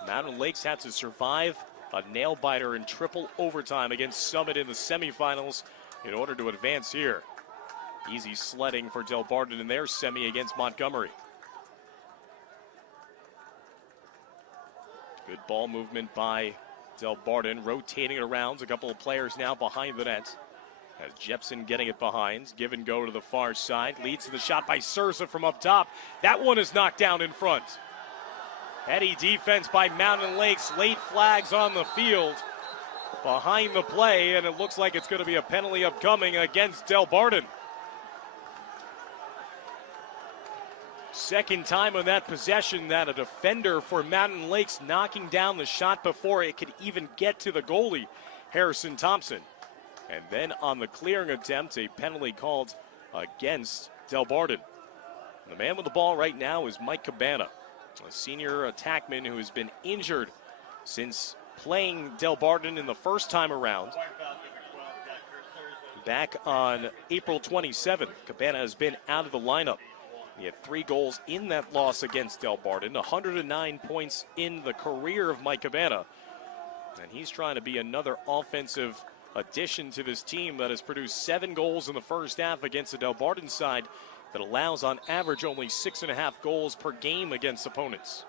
Mountain Lakes had to survive a nail-biter in triple overtime against Summit in the semifinals in order to advance here. Easy sledding for Delbarton in their semi against Montgomery. Good ball movement by Delbarton, rotating it around. A couple of players now behind the net. As Jepson getting it behind. Give and go to the far side. Leads to the shot by Surza from up top. That one is knocked down in front. Heady defense by Mountain Lakes. Late flags on the field behind the play, and it looks like it's going to be a penalty upcoming against Delbarton. Second time on that possession that a defender for Mountain Lakes knocking down the shot before it could even get to the goalie, Harrison Thompson. And then on the clearing attempt, a penalty called against Delbarton. The man with the ball right now is Mike Cabana, a senior attackman who has been injured since playing Delbarton in the first time around. Back on April 27th, Cabana has been out of the lineup. He had 3 goals in that loss against Delbarton, 109 points in the career of Mike Cabana. And he's trying to be another offensive addition to this team that has produced 7 goals in the first half against the Delbarton side that allows on average only 6.5 goals per game against opponents.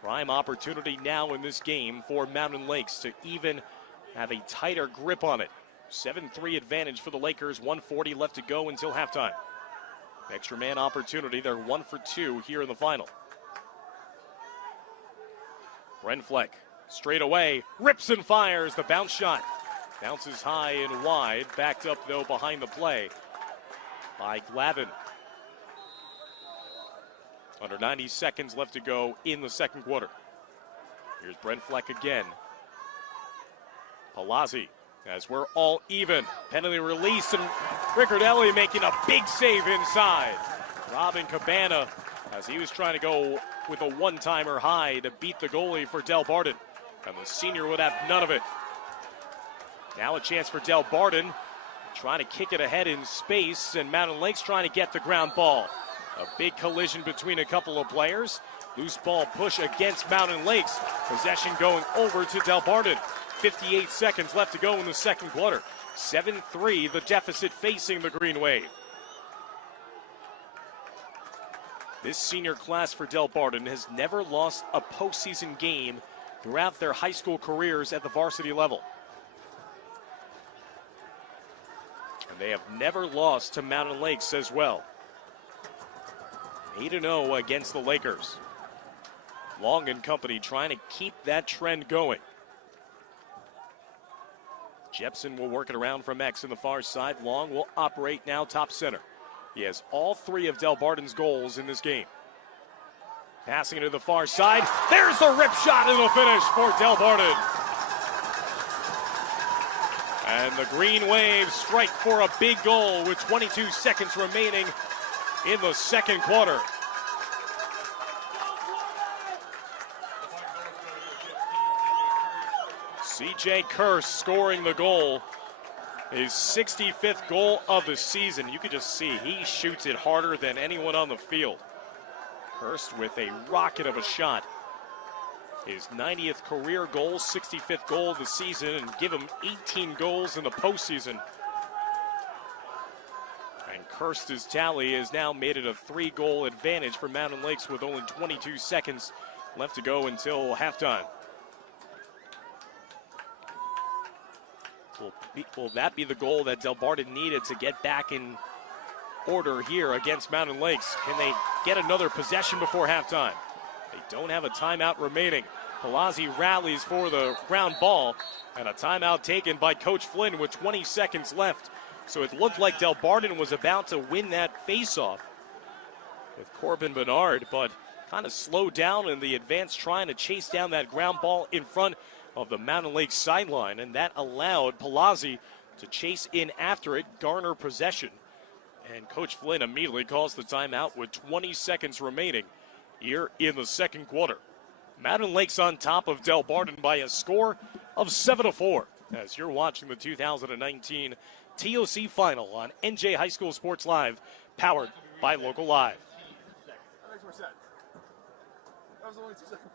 Prime opportunity now in this game for Mountain Lakes to even have a tighter grip on it. 7-3 advantage for the Lakers, 1:40 left to go until halftime. Extra man opportunity, they're 1 for 2 here in the final. Brenfleck straight away, rips and fires the bounce shot. Bounces high and wide, backed up though behind the play by Glavin. Under 90 seconds left to go in the second quarter. Here's Brenfleck again. Palazzi, as we're all even. Penalty release, and Riccardelli making a big save inside. Robin Cabana, as he was trying to go with a one-timer high to beat the goalie for Delbarton. And the senior would have none of it. Now a chance for Delbarton, trying to kick it ahead in space, and Mountain Lakes trying to get the ground ball. A big collision between a couple of players. Loose ball push against Mountain Lakes. Possession going over to Delbarton. 58 seconds left to go in the second quarter. 7-3, the deficit facing the Green Wave. This senior class for Delbarton has never lost a postseason game throughout their high school careers at the varsity level. And they have never lost to Mountain Lakes as well. 8-0 against the Lakers. Long and company trying to keep that trend going. Jepson will work it around from X in the far side. Long will operate now top center. He has all 3 of Delbarton's goals in this game. Passing it to the far side. There's the rip shot and the finish for Delbarton. And the Green Wave strike for a big goal with 22 seconds remaining in the second quarter. CJ Kerr scoring the goal. His 65th goal of the season. You can just see he shoots it harder than anyone on the field. Hurst with a rocket of a shot. His 90th career goal, 65th goal of the season, and give him 18 goals in the postseason. And Kirst's tally has now made it a 3-goal advantage for Mountain Lakes with only 22 seconds left to go until halftime. Will that be the goal that Delbarton needed to get back in order here against Mountain Lakes? Can they get another possession before halftime? They don't have a timeout remaining. Palazzi rallies for the ground ball, and a timeout taken by Coach Flynn with 20 seconds left. So it looked like Delbarton was about to win that faceoff with Corbin Bernard, but kind of slowed down in the advance trying to chase down that ground ball in front of the Mountain Lakes sideline, and that allowed Palazzi to chase in after it, garner possession. And Coach Flynn immediately calls the timeout with 20 seconds remaining here in the second quarter. Mountain Lakes on top of Delbarton by a score of 7-4 as you're watching the 2019 TOC Final on NJ High School Sports Live, powered by Local Live. That makes more sense. That was only 2 seconds.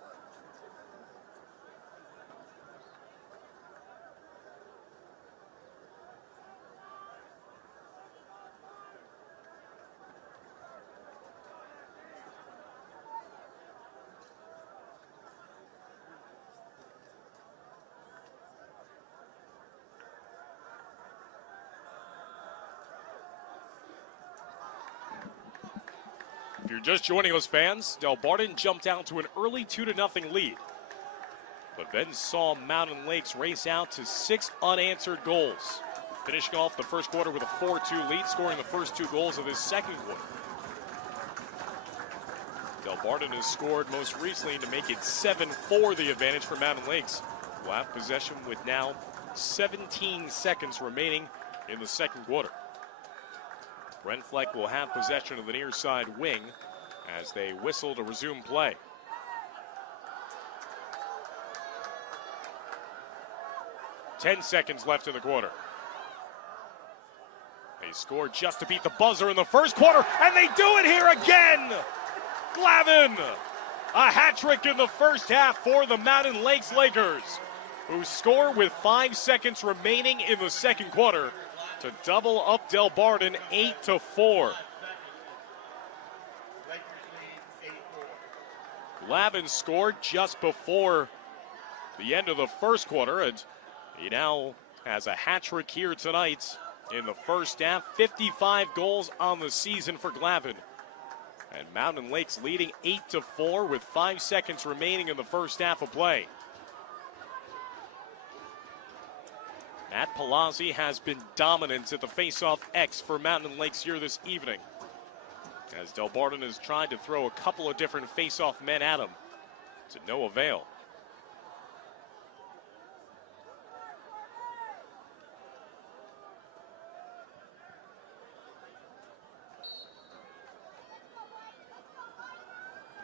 If you're just joining us, fans, Delbarton jumped out to an early 2-0 lead, but then saw Mountain Lakes race out to 6 unanswered goals, finishing off the first quarter with a 4-2 lead, scoring the first 2 goals of this second quarter. Delbarton has scored most recently to make it 7-4, the advantage for Mountain Lakes. We'll have possession with now 17 seconds remaining in the second quarter. Brent Fleck will have possession of the near side wing as they whistle to resume play. Ten seconds left in the quarter. They scored just to beat the buzzer in the first quarter, and they do it here again! Glavin! A hat trick in the first half for the Mountain Lakes Lakers, who score with 5 seconds remaining in the second quarter to double up Delbarton 8-4. Glavin scored just before the end of the first quarter, and he now has a hat trick here tonight in the first half. 55 goals on the season for Glavin. And Mountain Lakes leading 8-4 with 5 seconds remaining in the first half of play. Matt Palazzi has been dominant at the faceoff X for Mountain Lakes here this evening, as Delbarton has tried to throw a couple of different faceoff men at him to no avail.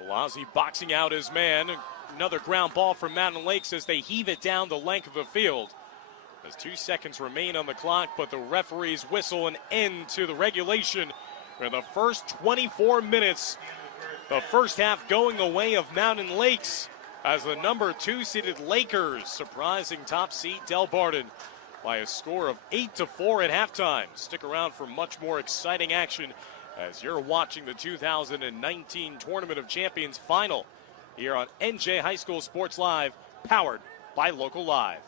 Palazzi boxing out his man. Another ground ball for Mountain Lakes as they heave it down the length of the field. As 2 seconds remain on the clock, but the referees whistle an end to the regulation for the first 24 minutes. The first half going the way of Mountain Lakes as the number 2 seeded Lakers surprising top seed Delbarton by a score of 8-4 at halftime. Stick around for much more exciting action as you're watching the 2019 Tournament of Champions final here on NJ High School Sports Live, powered by Local Live.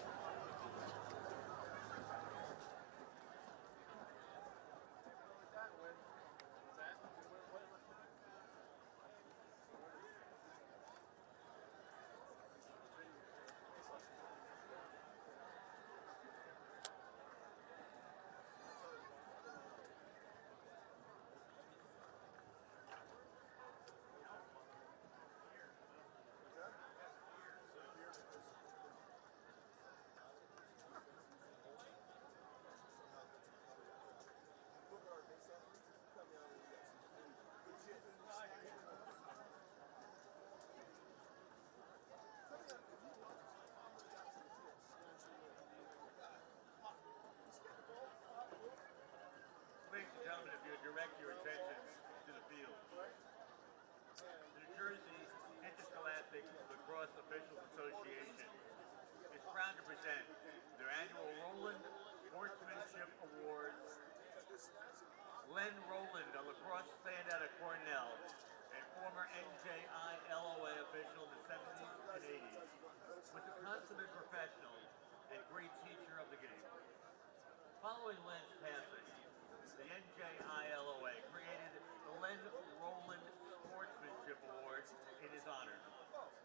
present their annual Rowland Sportsmanship Awards. Len Rowland, a lacrosse standout at Cornell, and former NJILOA official in the 70s and 80s, was a consummate professional and great teacher of the game. Following Len's passing, the NJILOA created the Len Rowland Sportsmanship Award in his honor,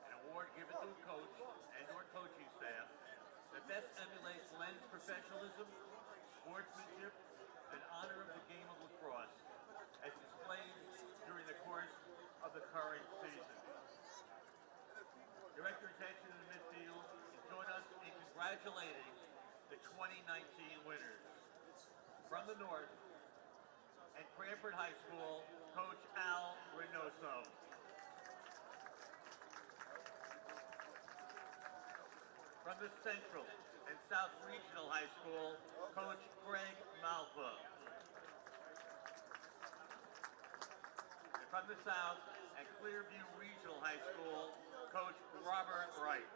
an award given to a coach and/or coaching staff that best emulates Len's professionalism, sportsmanship, and honor of the game of lacrosse as displayed during the course of the current season. Direct your attention to the midfield and join us in congratulating the 2019 winners. From the north, at Cranford High School, Coach Al Reynoso. From the Central and South Regional High School, Coach Greg Malfa. And from the South, at Clearview Regional High School, Coach Robert Wright.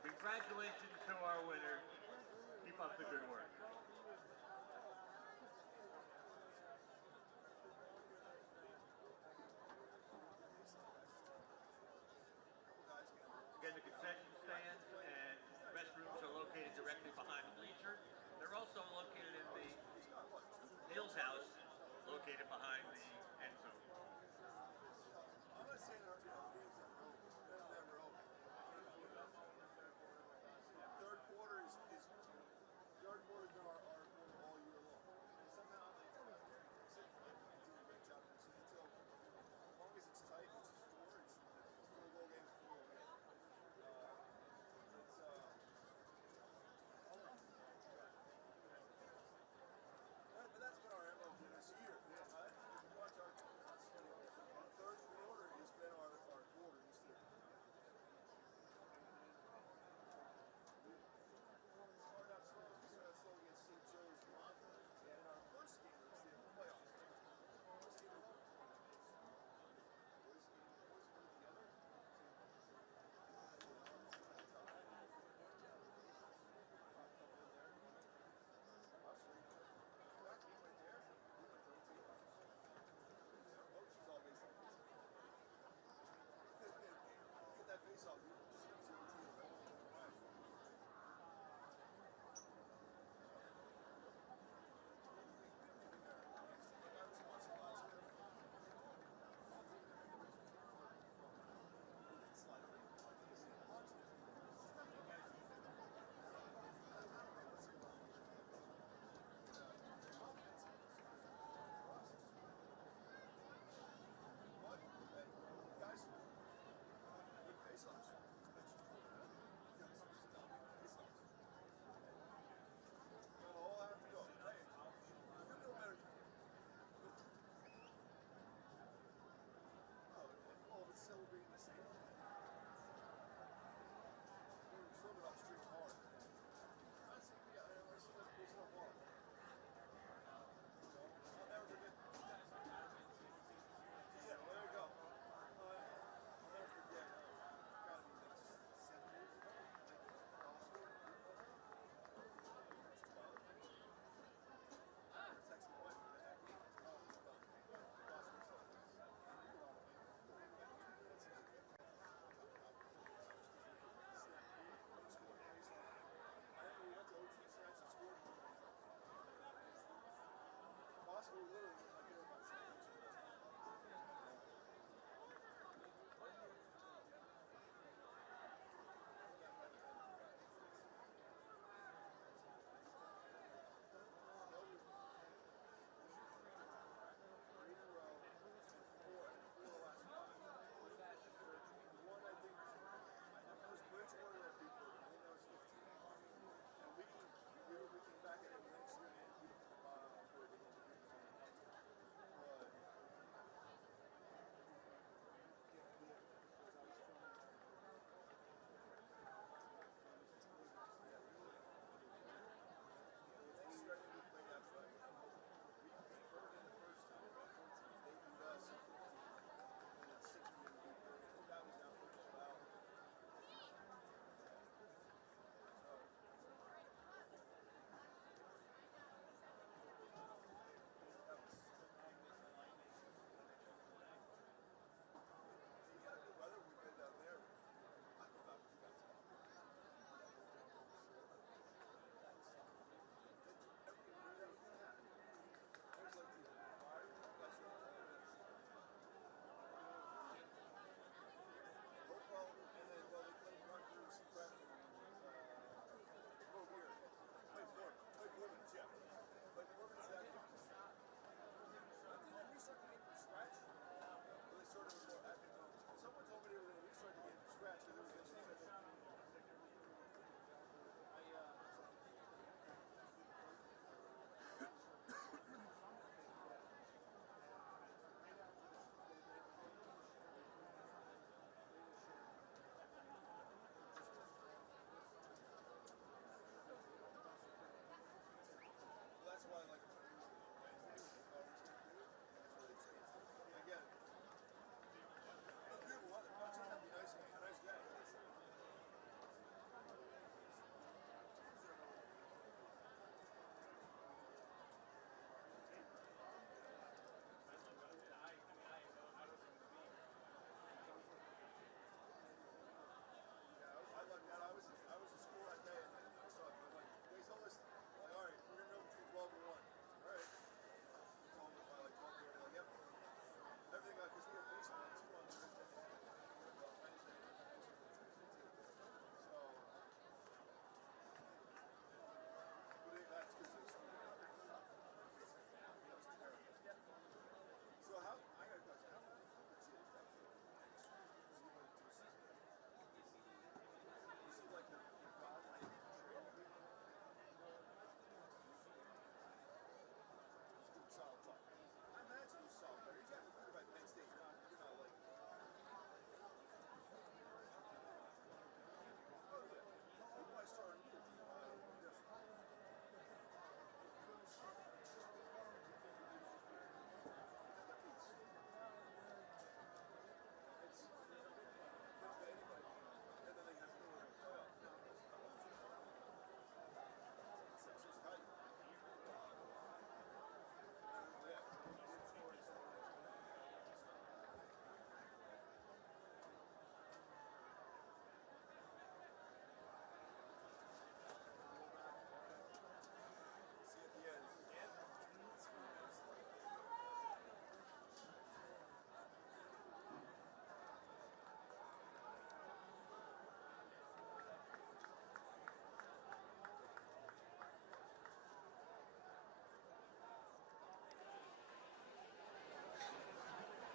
Congratulations to our winner. Keep up the good work. Again, the concession stands and restrooms are located directly behind the bleacher. They're also located in the Niels House, located behind the end zone. I'm not saying our games are never open. Third quarter is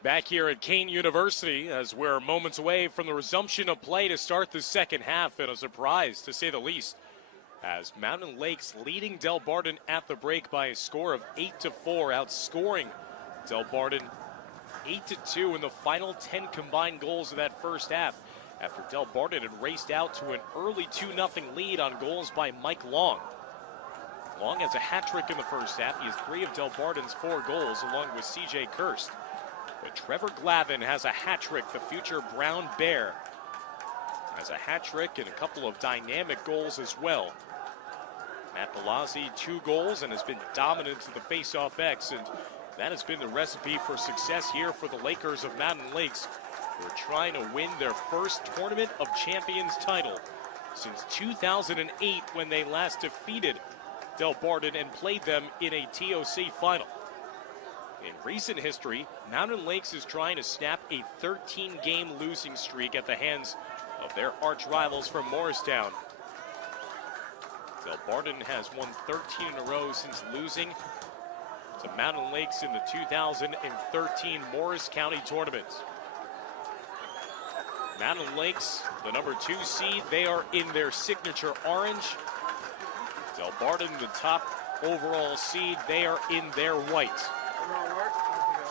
Back here at Kane University, as we're moments away from the resumption of play to start the second half, and a surprise to say the least, as Mountain Lakes leading Delbarton at the break by a score of 8-4, outscoring Delbarton 8-2 in the final 10 combined goals of that first half, after Delbarton had raced out to an early 2-0 lead on goals by Mike Long. Long has a hat trick in the first half. He has 3 of Delbarton's 4 goals, along with C.J. Kirst. But Trevor Glavin has a hat trick. The future Brown Bear has a hat trick and a couple of dynamic goals as well. Matt Palazzi, 2 goals, and has been dominant to the face-off X, and that has been the recipe for success here for the Lakers of Mountain Lakes, who are trying to win their first Tournament of Champions title since 2008, when they last defeated Delbarton and played them in a TOC final. In recent history, Mountain Lakes is trying to snap a 13-game losing streak at the hands of their arch rivals from Morristown. Delbarton has won 13 in a row since losing to Mountain Lakes in the 2013 Morris County Tournament. Mountain Lakes, the number 2 seed, they are in their signature orange. Delbarton, the top overall seed, they are in their white.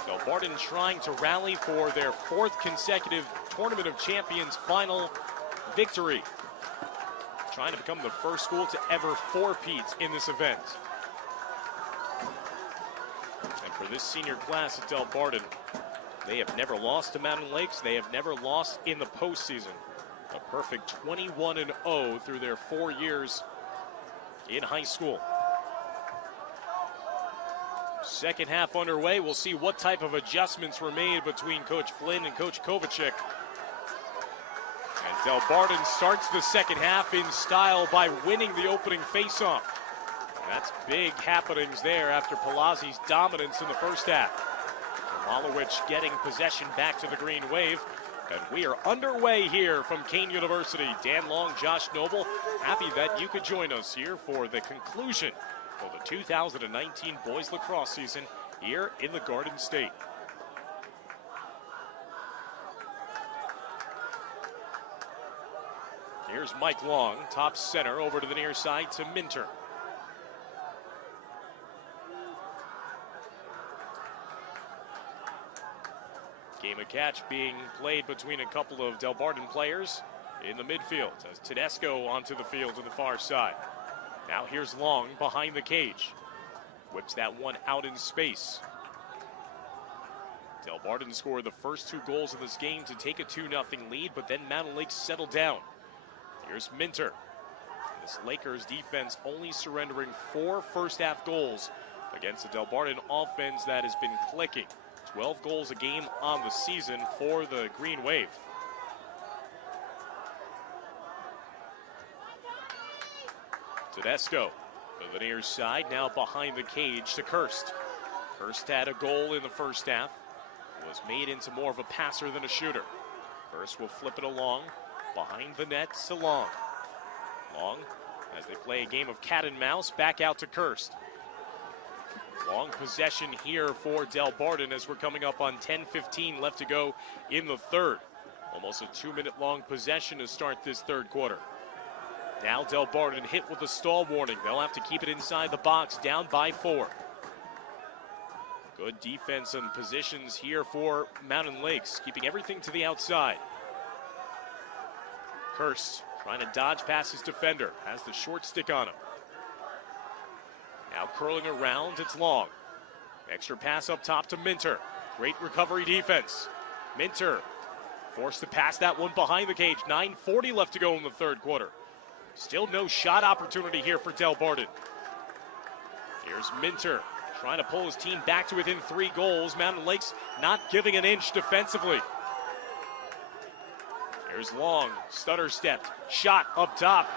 Delbarton trying to rally for their 4th consecutive Tournament of Champions final victory. Trying to become the first school to ever four-peat in this event. And for this senior class at Delbarton, they have never lost to Mountain Lakes. They have never lost in the postseason. A perfect 21-0 through their 4 years in high school. Second half underway. We'll see what type of adjustments were made between Coach Flynn and Coach Kovacic. And Delbarton starts the second half in style by winning the opening faceoff. That's big happenings there after Palazzi's dominance in the first half. Malowich getting possession back to the Green Wave. And we are underway here from Kane University. Dan Long, Josh Noble, happy that you could join us here for the conclusion of the 2019 boys lacrosse season here in the Garden State. Here's Mike Long, top center, over to the near side to Minter. Game of catch being played between a couple of Delbarton players in the midfield as Tedesco onto the field to the far side. Now here's Long behind the cage. Whips that one out in space. Delbarton scored the first 2 goals of this game to take a 2-0 lead, but then Mountain Lakes settled down. Here's Minter. This Lakers defense only surrendering 4 first half goals against the Delbarton offense that has been clicking. 12 goals a game on the season for the Green Wave. Tedesco to the near side, now behind the cage to Kirst. Kirst had a goal in the first half, was made into more of a passer than a shooter. Kirst will flip it along, behind the net to Long. Long, as they play a game of cat and mouse, back out to Kirst. Long possession here for Delbarton as we're coming up on 10:15 left to go in the third. Almost a 2-minute long possession to start this third quarter. Now Delbarton hit with a stall warning. They'll have to keep it inside the box, down by 4. Good defense and positions here for Mountain Lakes, keeping everything to the outside. Kirst trying to dodge past his defender, has the short stick on him. Now curling around, it's Long. Extra pass up top to Minter. Great recovery defense. Minter forced to pass that one behind the cage. 9:40 left to go in the third quarter. Still no shot opportunity here for Delbarton. Here's Minter trying to pull his team back to within 3 goals. Mountain Lakes not giving an inch defensively. Here's Long, stutter stepped, shot up top.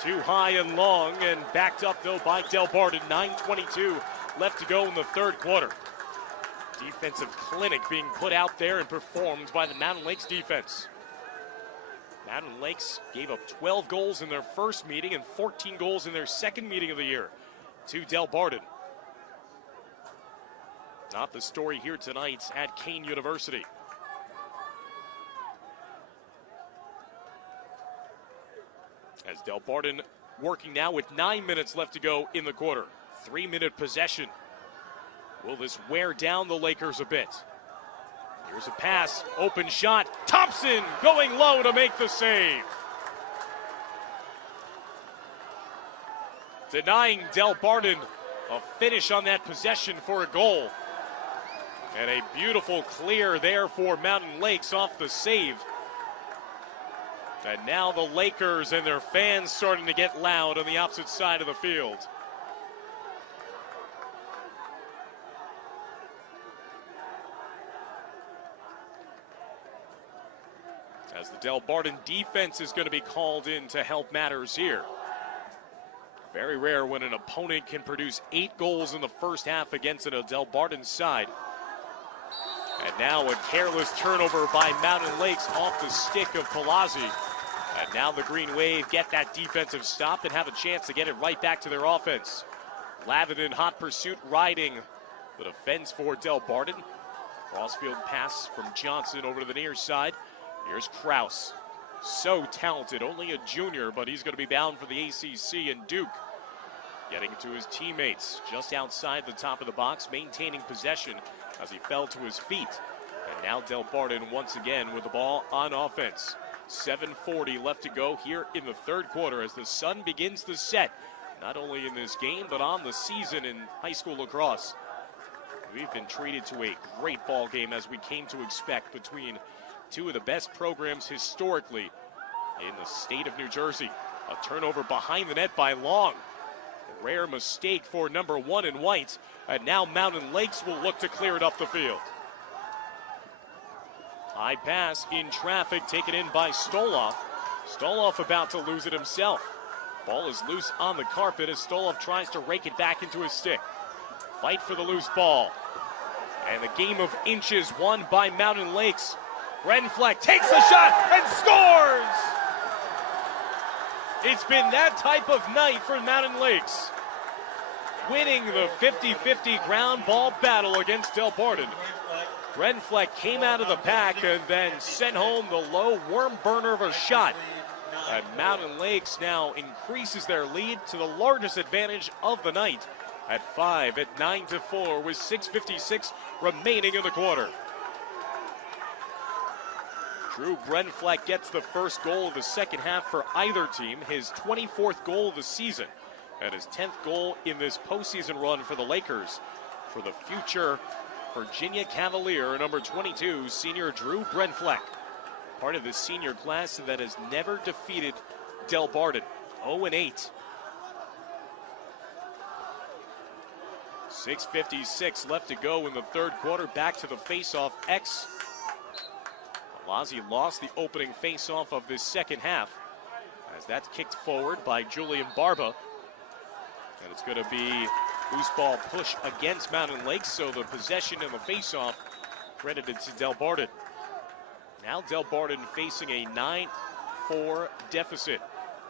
Too high and long, and backed up though by Delbarton. 9:22 left to go in the third quarter. Defensive clinic being put out there and performed by the Mountain Lakes defense. Mountain Lakes gave up 12 goals in their first meeting and 14 goals in their second meeting of the year to Delbarton. Not the story here tonight at Kane University. As Delbarton working now with 9 minutes left to go in the quarter. 3-minute possession. Will this wear down the Lakers a bit? Here's a pass, open shot. Thompson going low to make the save. Denying Delbarton a finish on that possession for a goal. And a beautiful clear there for Mountain Lakes off the save. And now the Lakers and their fans starting to get loud on the opposite side of the field. As the Delbarton defense is going to be called in to help matters here. Very rare when an opponent can produce 8 goals in the first half against a Delbarton side. And now a careless turnover by Mountain Lakes off the stick of Palazzi. And now the Green Wave get that defensive stop and have a chance to get it right back to their offense. Lavin in hot pursuit, riding the defense for Delbarton. Crossfield pass from Johnson over to the near side. Here's Kraus. So talented, only a junior, but he's going to be bound for the ACC. And Duke getting to his teammates just outside the top of the box, maintaining possession as he fell to his feet. And now Delbarton once again with the ball on offense. 7:40 left to go here in the third quarter as the sun begins to set, not only in this game, but on the season in high school lacrosse. We've been treated to a great ball game as we came to expect between two of the best programs historically in the state of New Jersey. A turnover behind the net by Long. A rare mistake for number 1 in white, and now Mountain Lakes will look to clear it up the field. High pass in traffic, taken in by Stoloff. Stoloff about to lose it himself. Ball is loose on the carpet as Stoloff tries to rake it back into his stick. Fight for the loose ball. And the game of inches won by Mountain Lakes. Renfleck takes the shot and scores! It's been that type of night for Mountain Lakes. Winning the 50-50 ground ball battle against Delbarton. Renfleck came out of the pack and then sent home the low worm burner of a shot. And Mountain Lakes now increases their lead to the largest advantage of the night at 5 at 9-4 with 6:56 remaining in the quarter. Drew Renfleck gets the first goal of the second half for either team, his 24th goal of the season, and his 10th goal in this postseason run for the Lakers. For the future Virginia Cavalier, number 22, senior Drew Renfleck, part of the senior class that has never defeated Delbarton, 0-8. 6:56 left to go in the third quarter. Back to the faceoff X. Palazzi lost the opening faceoff of this second half as that's kicked forward by Julian Barba. And it's going to be loose ball push against Mountain Lakes, so the possession and the faceoff credited to Delbarton. Now Delbarton facing a 9-4 deficit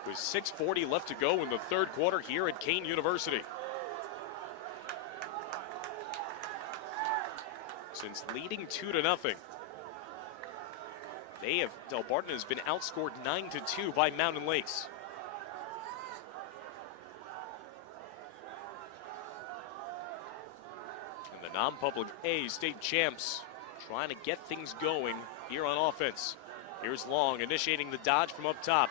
with 6:40 left to go in the third quarter here at Kane University. Since leading 2-0, Delbarton has been outscored 9-2 by Mountain Lakes. And the non-public A state champs trying to get things going here on offense. Here's Long initiating the dodge from up top.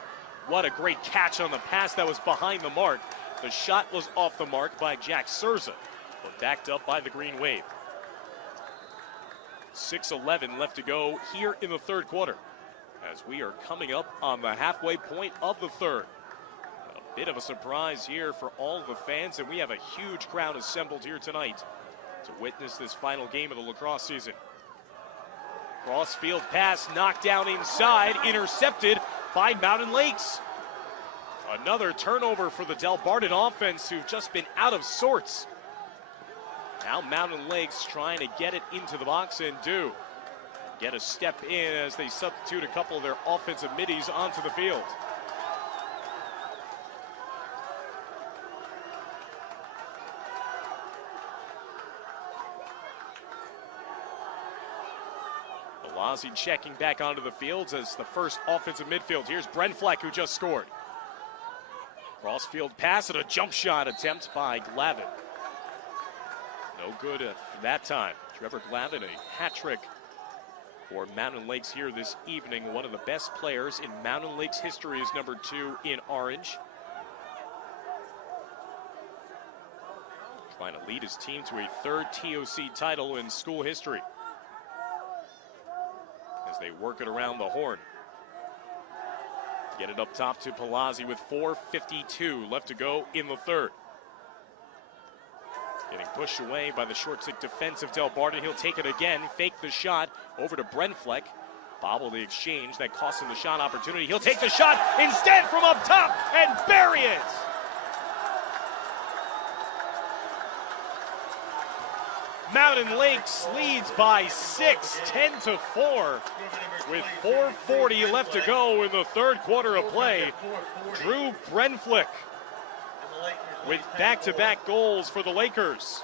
What a great catch on the pass that was behind the mark. The shot was off the mark by Jack Surza, but backed up by the Green Wave. 6:11 left to go here in the third quarter as we are coming up on the halfway point of the third. A bit of a surprise here for all of the fans, and we have a huge crowd assembled here tonight to witness this final game of the lacrosse season. Crossfield pass knocked down inside, intercepted by Mountain Lakes. Another turnover for the Delbarton offense, who've just been out of sorts. Now Mountain Lakes trying to get it into the box and do. Get a step in as they substitute a couple of their offensive middies onto the field. Palazzi checking back onto the field as the first offensive midfield. Here's Brenfleck, who just scored. Cross-field pass and a jump shot attempt by Glavin. No good that time. Trevor Glavin, a hat trick for Mountain Lakes here this evening. One of the best players in Mountain Lakes history is number 2 in orange. Trying to lead his team to a 3rd TOC title in school history as they work it around the horn. Get it up top to Palazzi with 4:52 left to go in the 3rd. Getting pushed away by the short stick defense of Delbarton. He'll take it again, fake the shot over to Brenfleck. Bobble the exchange that cost him the shot opportunity. He'll take the shot instead from up top and bury it. Mountain Lakes leads by 6, 10-4, with 4:40 left to go in the 3rd quarter of play. Drew Brenfleck with back-to-back goals for the Lakers.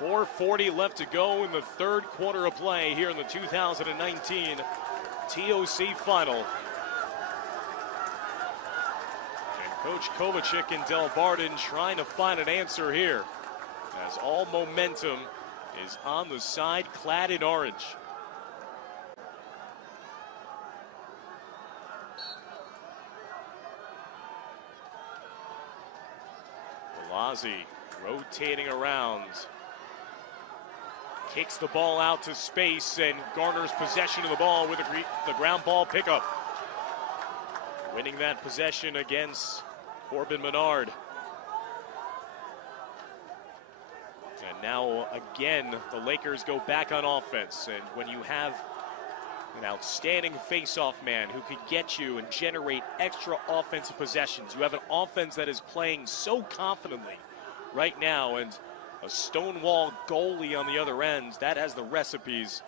.440 left to go in the 3rd quarter of play here in the 2019 TOC final. And Coach Kovacic and Delbarton trying to find an answer here as all momentum is on the side clad in orange. Palazzi rotating around. Kicks the ball out to space and garners possession of the ball with the ground ball pickup. Winning that possession against Corbin Menard. And now again, the Lakers go back on offense. And when you have an outstanding face-off man who could get you and generate extra offensive possessions, you have an offense that is playing so confidently right now, and a stonewall goalie on the other end, that has the recipes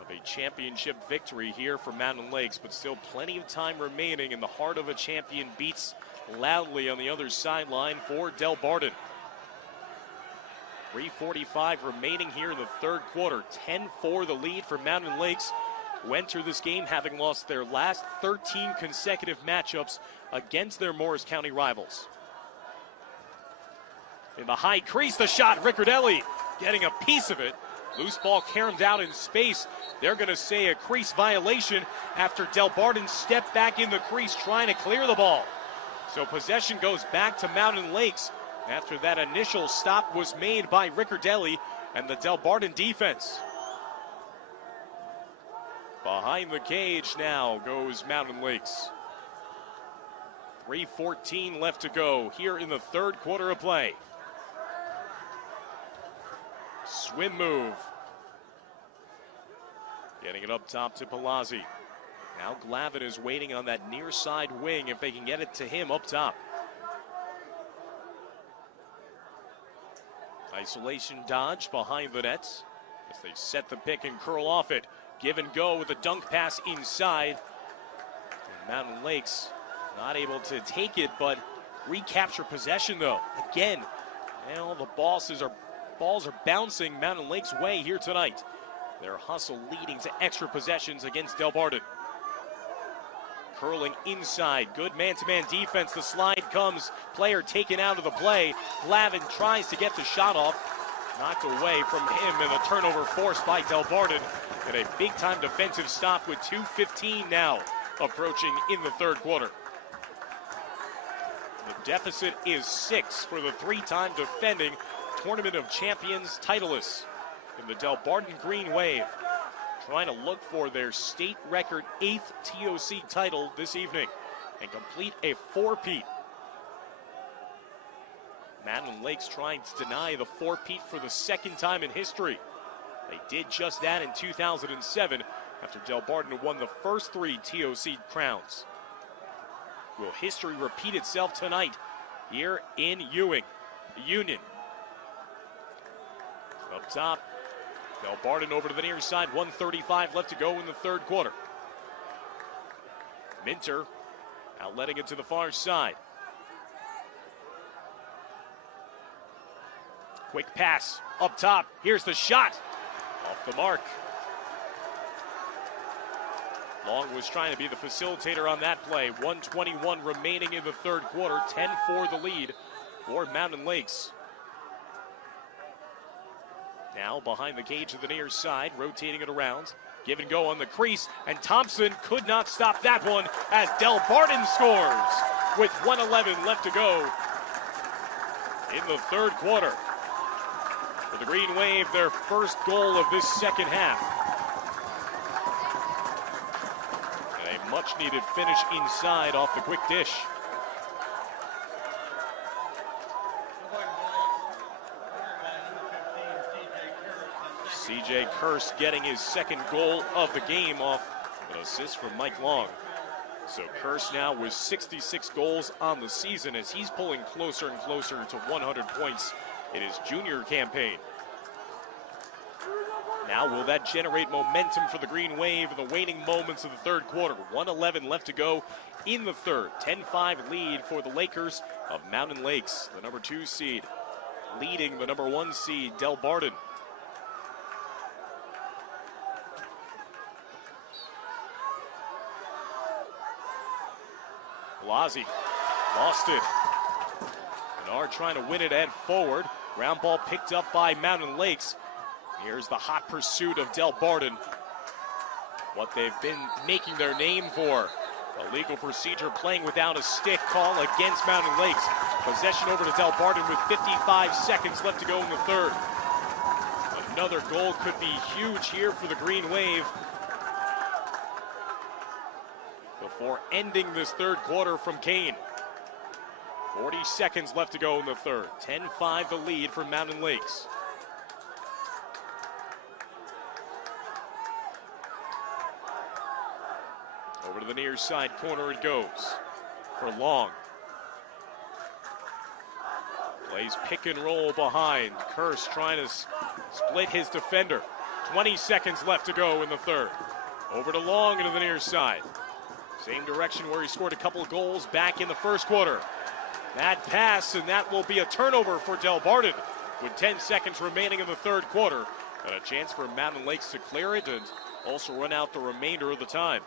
of a championship victory here for Mountain Lakes, but still plenty of time remaining, and the heart of a champion beats loudly on the other sideline for Delbarton. 3:45 remaining here in the 3rd quarter. 10-4 the lead for Mountain Lakes, who enter this game having lost their last 13 consecutive matchups against their Morris County rivals. In the high crease, the shot, Riccardelli getting a piece of it. Loose ball caromed out in space. They're going to say a crease violation after Delbarton stepped back in the crease trying to clear the ball. So possession goes back to Mountain Lakes after that initial stop was made by Riccardelli and the Delbarton defense. Behind the cage now goes Mountain Lakes. 3:14 left to go here in the 3rd quarter of play. Swim move. Getting it up top to Palazzi. Now Glavin is waiting on that near side wing if they can get it to him up top. Isolation dodge behind the nets as they set the pick and curl off it. Give and go with a dunk pass inside. And Mountain Lakes not able to take it, but recapture possession though. Again, now the balls are bouncing Mountain Lakes' way here tonight. Their hustle leading to extra possessions against Delbarton. Curling inside, good man-to-man defense. The slide comes, player taken out of the play. Glavin tries to get the shot off, knocked away from him, and a turnover forced by Delbarton. And a big-time defensive stop with 2:15 now approaching in the 3rd quarter. The deficit is 6 for the 3-time defending Tournament of Champions titleists in the Delbarton Green Wave, trying to look for their state record 8th TOC title this evening and complete a 4-peat. Mountain Lakes trying to deny the 4-peat for the 2nd time in history. They did just that in 2007 after Delbarton won the first 3 TOC crowns. Will history repeat itself tonight here in Union? Up top, Delbarton over to the near side, 1:35 left to go in the 3rd quarter. Minter outletting it to the far side. Quick pass up top. Here's the shot. Off the mark. Long was trying to be the facilitator on that play. 1:21 remaining in the third quarter. 10-4 the lead for Mountain Lakes. Now behind the cage to the near side, rotating it around. Give and go on the crease, and Thompson could not stop that one as Delbarton scores with 1:11 left to go in the third quarter. For the Green Wave, their first goal of this second half. And a much-needed finish inside off the quick dish. CJ Curse getting his second goal of the game off an assist from Mike Long. So Curse now with 66 goals on the season as he's pulling closer and closer to 100 points in his junior campaign. Now will that generate momentum for the Green Wave in the waning moments of the third quarter? 1:11 left to go in the third. 10-5 lead for the Lakers of Mountain Lakes, the number 2 seed, leading the number 1 seed, Delbarton. Blasi lost it. Menard trying to win it head forward. Ground ball picked up by Mountain Lakes. Here's the hot pursuit of Delbarton. What they've been making their name for. A legal procedure playing without a stick call against Mountain Lakes. Possession over to Delbarton with 55 seconds left to go in the third. Another goal could be huge here for the Green Wave before ending this third quarter from Kane. 40 seconds left to go in the third. 10-5 the lead for Mountain Lakes. Over to the near side corner it goes for Long. Plays pick and roll behind. Curse trying to split his defender. 20 seconds left to go in the third. Over to Long into the near side. Same direction where he scored a couple of goals back in the first quarter. That pass, and that will be a turnover for Delbarton with 10 seconds remaining in the third quarter. And a chance for Mountain Lakes to clear it and also run out the remainder of the time.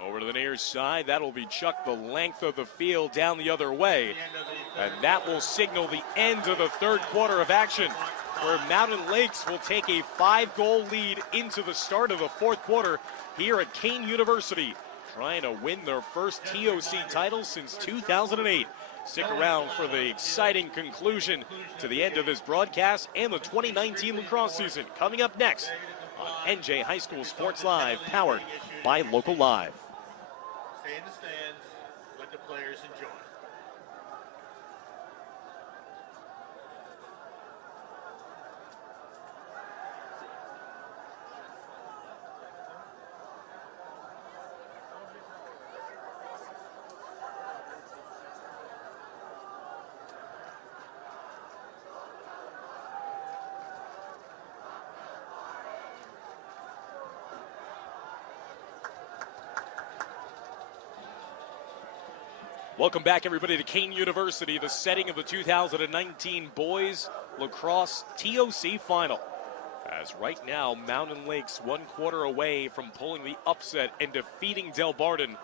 Over to the near side, that'll be chucked the length of the field down the other way. And that will signal the end of the third quarter of action, where Mountain Lakes will take a 5-goal lead into the start of the fourth quarter here at Kane University, trying to win their first TOC title since 2008. Stick around for the exciting conclusion to the end of this broadcast and the 2019 lacrosse season coming up next on NJ High School Sports Live, powered by Local Live. Stay in the stands, let the players enjoy. Welcome back, everybody, to Kane University, the setting of the 2019 Boys Lacrosse TOC Final. As right now, Mountain Lakes 1 quarter away from pulling the upset and defeating Delbarton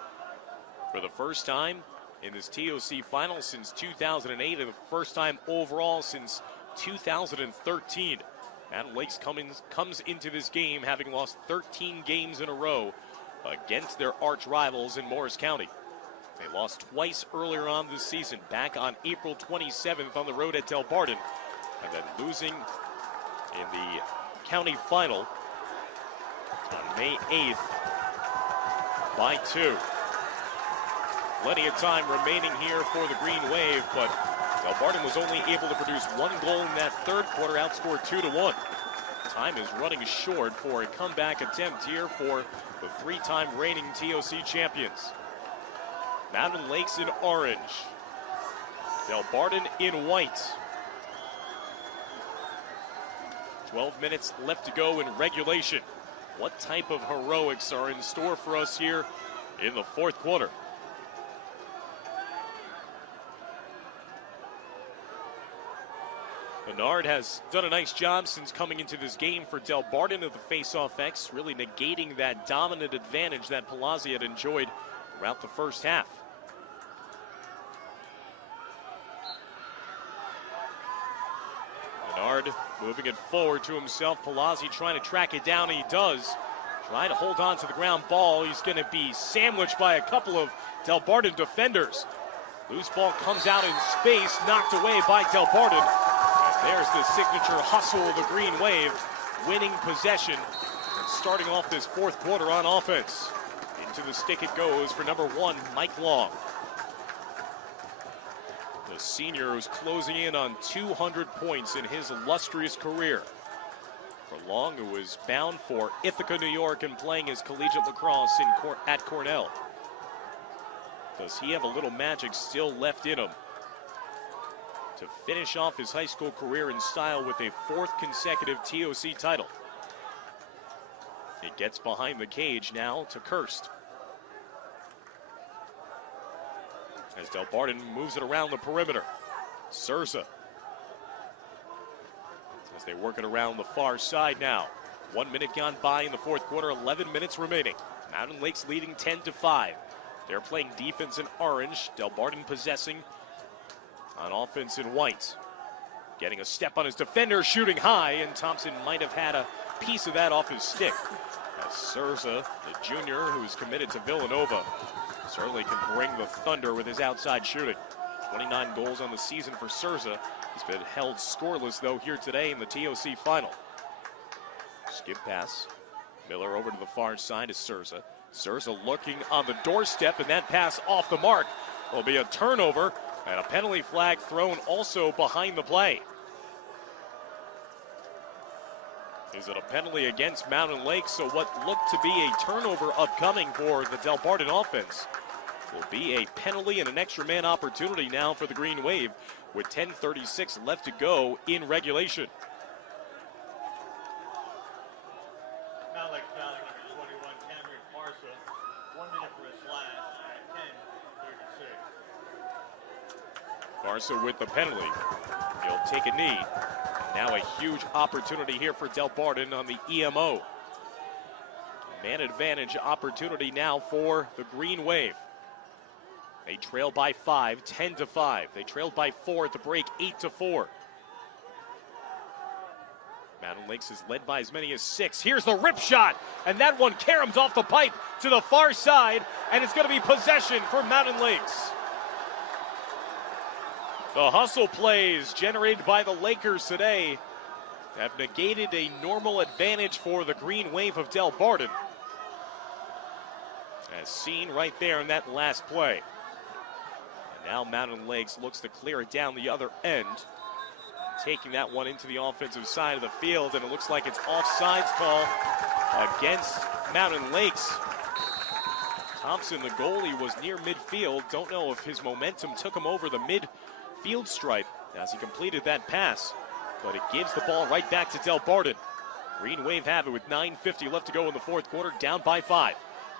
for the first time in this TOC Final since 2008 and the first time overall since 2013. Mountain Lakes comes into this game having lost 13 games in a row against their arch rivals in Morris County. They lost twice earlier on this season, back on April 27th on the road at Delbarton, and then losing in the county final on May 8th by 2. Plenty of time remaining here for the Green Wave, but Delbarton was only able to produce 1 goal in that third quarter, outscored 2-1. Time is running short for a comeback attempt here for the 3-time reigning TOC champions. Mountain Lakes in orange, Delbarton in white. 12 minutes left to go in regulation. What type of heroics are in store for us here in the fourth quarter? Menard has done a nice job since coming into this game for Delbarton at the face-off X, really negating that dominant advantage that Palazzi had enjoyed throughout the first half. Menard moving it forward to himself. Palazzi trying to track it down, and he does. Trying to hold on to the ground ball. He's going to be sandwiched by a couple of Delbarton defenders. Loose ball comes out in space, knocked away by Delbarton. And there's the signature hustle of the Green Wave, winning possession and starting off this fourth quarter on offense. Into the stick it goes for number 1, Mike Long. The senior who's closing in on 200 points in his illustrious career. For Long, who was bound for Ithaca, New York, and playing his collegiate lacrosse at Cornell. Does he have a little magic still left in him to finish off his high school career in style with a 4th consecutive TOC title? It gets behind the cage now to Kirst. As Delbarton moves it around the perimeter. Surza. As they work it around the far side now. 1 minute gone by in the fourth quarter, 11 minutes remaining. Mountain Lakes leading 10-5. They're playing defense in orange. Delbarton possessing on offense in white. Getting a step on his defender, shooting high, and Thompson might have had a piece of that off his stick. As Surza, the junior who's committed to Villanova, certainly can bring the thunder with his outside shooting. 29 goals on the season for Surza. He's been held scoreless, though, here today in the TOC final. Skip pass. Miller over to the far side is Surza. Surza looking on the doorstep, and that pass off the mark. Will be a turnover and a penalty flag thrown also behind the play. Is it a penalty against Mountain Lakes? So what looked to be a turnover upcoming for the Delbarton offense will be a penalty and an extra man opportunity now for the Green Wave with 10:36 left to go in regulation. Mountain Lakes fouling number 21, Cameron Parsa. 1 minute for a slash at 10:36. Barca with the penalty. He'll take a knee. Now a huge opportunity here for Delbarton on the EMO. Man advantage opportunity now for the Green Wave. They trail by 5, 10-5. They trailed by 4 at the break, 8-4. Mountain Lakes is led by as many as 6. Here's the rip shot, and that one caroms off the pipe to the far side, and it's going to be possession for Mountain Lakes. The hustle plays generated by the Lakers today have negated a normal advantage for the Green Wave of Delbarton, as seen right there in that last play. And now Mountain Lakes looks to clear it down the other end, taking that one into the offensive side of the field, and it looks like it's offsides call against Mountain Lakes. Thompson, the goalie, was near midfield. Don't know if his momentum took him over the midfield stripe as he completed that pass, but it gives the ball right back to Delbarton. Green Wave have it with 9:50 left to go in the fourth quarter, down by 5.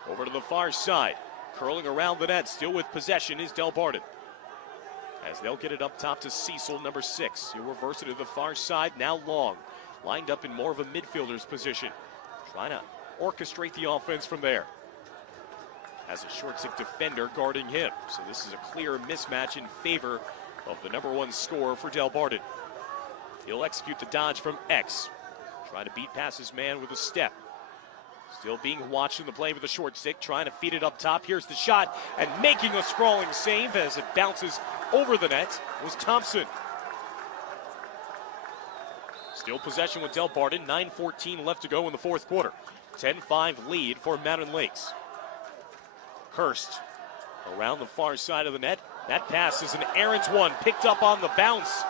Over to the far side, curling around the net, still with possession is Delbarton. As they'll get it up top to Cecil, number 6. He'll reverse it to the far side, now Long. Lined up in more of a midfielder's position. Trying to orchestrate the offense from there. Has a short stick defender guarding him. So this is a clear mismatch in favor of the number 1 scorer for Delbarton. He'll execute the dodge from X. Trying to beat past his man with a step. Still being watched in the play with a short stick, trying to feed it up top. Here's the shot, and making a sprawling save as it bounces over the net was Thompson. Still possession with Delbarton, 9:14 left to go in the fourth quarter. 10-5 lead for Mountain Lakes. Kirst around the far side of the net. That pass is an errant one, picked up on the bounce.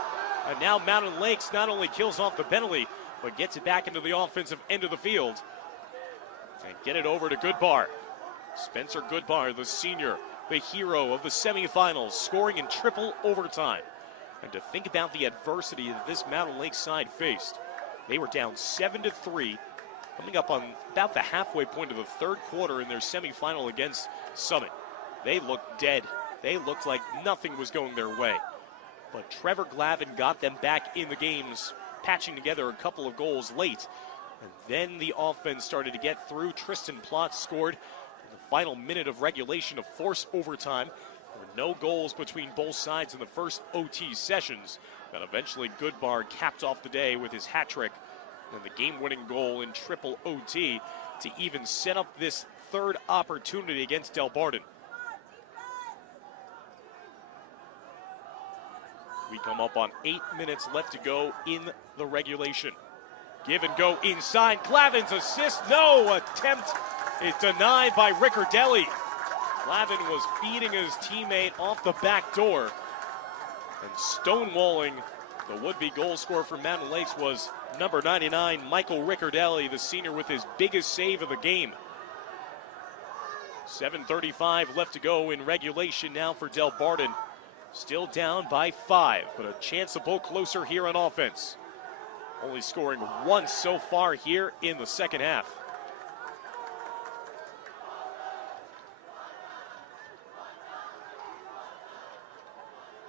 And now Mountain Lakes not only kills off the penalty, but gets it back into the offensive end of the field. And get it over to Goodbar. Spencer Goodbar, the senior, the hero of the semifinals, scoring in triple overtime. And to think about the adversity that this Mountain Lakes side faced. They were down 7-3, coming up on about the halfway point of the third quarter in their semifinal against Summit. They looked dead. They looked like nothing was going their way. but Trevor Glavin got them back in the games, patching together a couple of goals late. And then the offense started to get through. Tristan Plotz scored in the final minute of regulation to force overtime. There were no goals between both sides in the first OT sessions. And eventually Goodbar capped off the day with his hat trick and the game-winning goal in triple OT to even set up this third opportunity against Delbarton. We come up on 8 minutes left to go in the regulation. Give and go inside. Glavin's assist, no attempt is denied by Riccardelli. Glavin was feeding his teammate off the back door, and stonewalling the would-be goal scorer for Mountain Lakes was number 99, Michael Riccardelli, the senior, with his biggest save of the game. 7:35 left to go in regulation now for Delbarton. Still down by 5, but a chance to pull closer here on offense. Only scoring once so far here in the second half.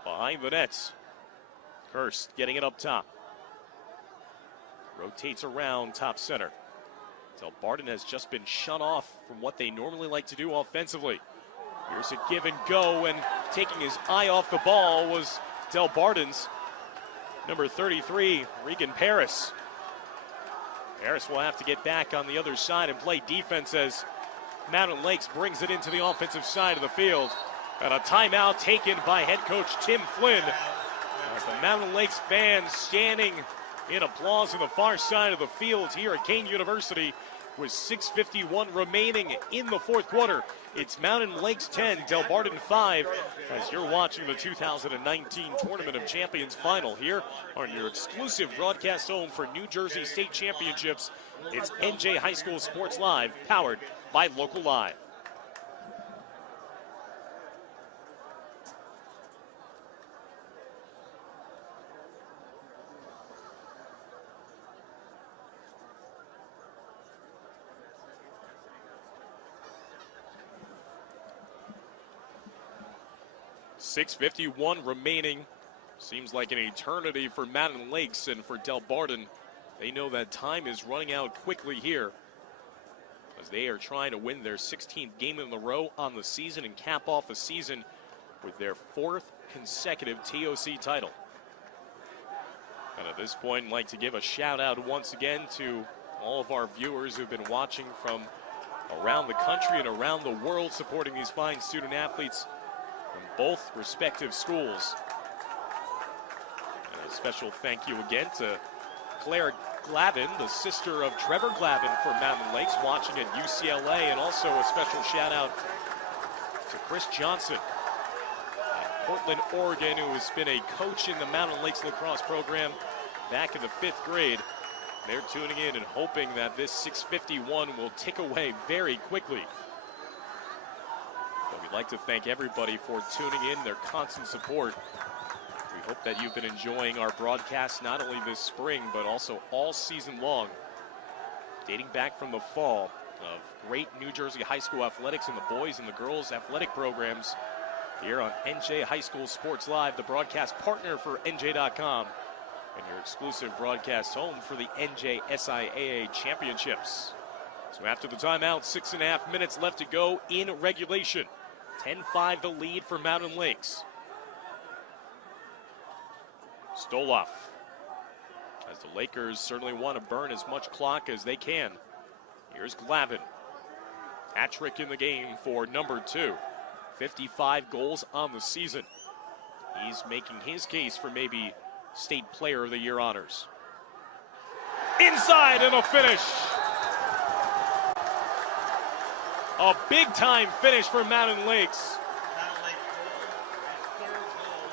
Behind the nets, Hurst getting it up top. Rotates around top center. Delbarton has just been shut off from what they normally like to do offensively. Here's a give and go, and taking his eye off the ball was Delbarton's number 33, Regan Paris. Paris will have to get back on the other side and play defense as Mountain Lakes brings it into the offensive side of the field. And a timeout taken by head coach Tim Flynn, as the Mountain Lakes fans standing in applause on the far side of the field here at Kane University with 6:51 remaining in the fourth quarter. It's Mountain Lakes 10, Delbarton 5, as you're watching the 2019 Tournament of Champions final here on your exclusive broadcast home for New Jersey State Championships. It's NJ High School Sports Live, powered by Local Live. .651 remaining. Seems like an eternity for Mountain Lakes, and for Delbarton, they know that time is running out quickly here, as they are trying to win their 16th game in a row on the season and cap off a season with their 4th consecutive TOC title. And at this point, I'd like to give a shout out once again to all of our viewers who've been watching from around the country and around the world, supporting these fine student athletes from both respective schools. And a special thank you again to Claire Glavin, the sister of Trevor Glavin for Mountain Lakes, watching at UCLA, and also a special shout out to Chris Johnson at Portland, Oregon, who has been a coach in the Mountain Lakes lacrosse program back in the 5th grade. They're tuning in and hoping that this 6:51 will tick away very quickly. We'd like to thank everybody for tuning in, their constant support. We hope that you've been enjoying our broadcast not only this spring, but also all season long, dating back from the fall, of great New Jersey high school athletics in the boys and the girls athletic programs here on NJ High School Sports Live, the broadcast partner for NJ.com, and your exclusive broadcast home for the NJSIAA Championships. So after the timeout, 6.5 minutes left to go in regulation. 10-5 the lead for Mountain Lakes. Stoloff, as the Lakers certainly want to burn as much clock as they can. Here's Glavin. Hat trick in the game for number 2. 55 goals on the season. He's making his case for maybe State Player of the Year honors. Inside and a finish. A big-time finish for Mountain Lakes. Mountain Lakes goal, his third goal,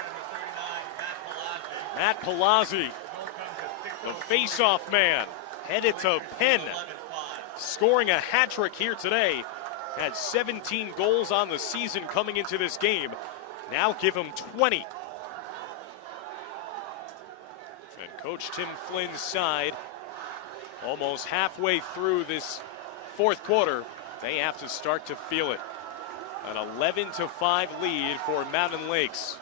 number 39, Matt Palazzi, Goal comes at the 6:02. face-off man, headed to Penn, 11-5. scoring a hat trick here today. Had 17 goals on the season coming into this game. Now give him 20. And Coach Tim Flynn's side, almost halfway through this 4th quarter, they have to start to feel it. An 11-5 lead for Mountain Lakes.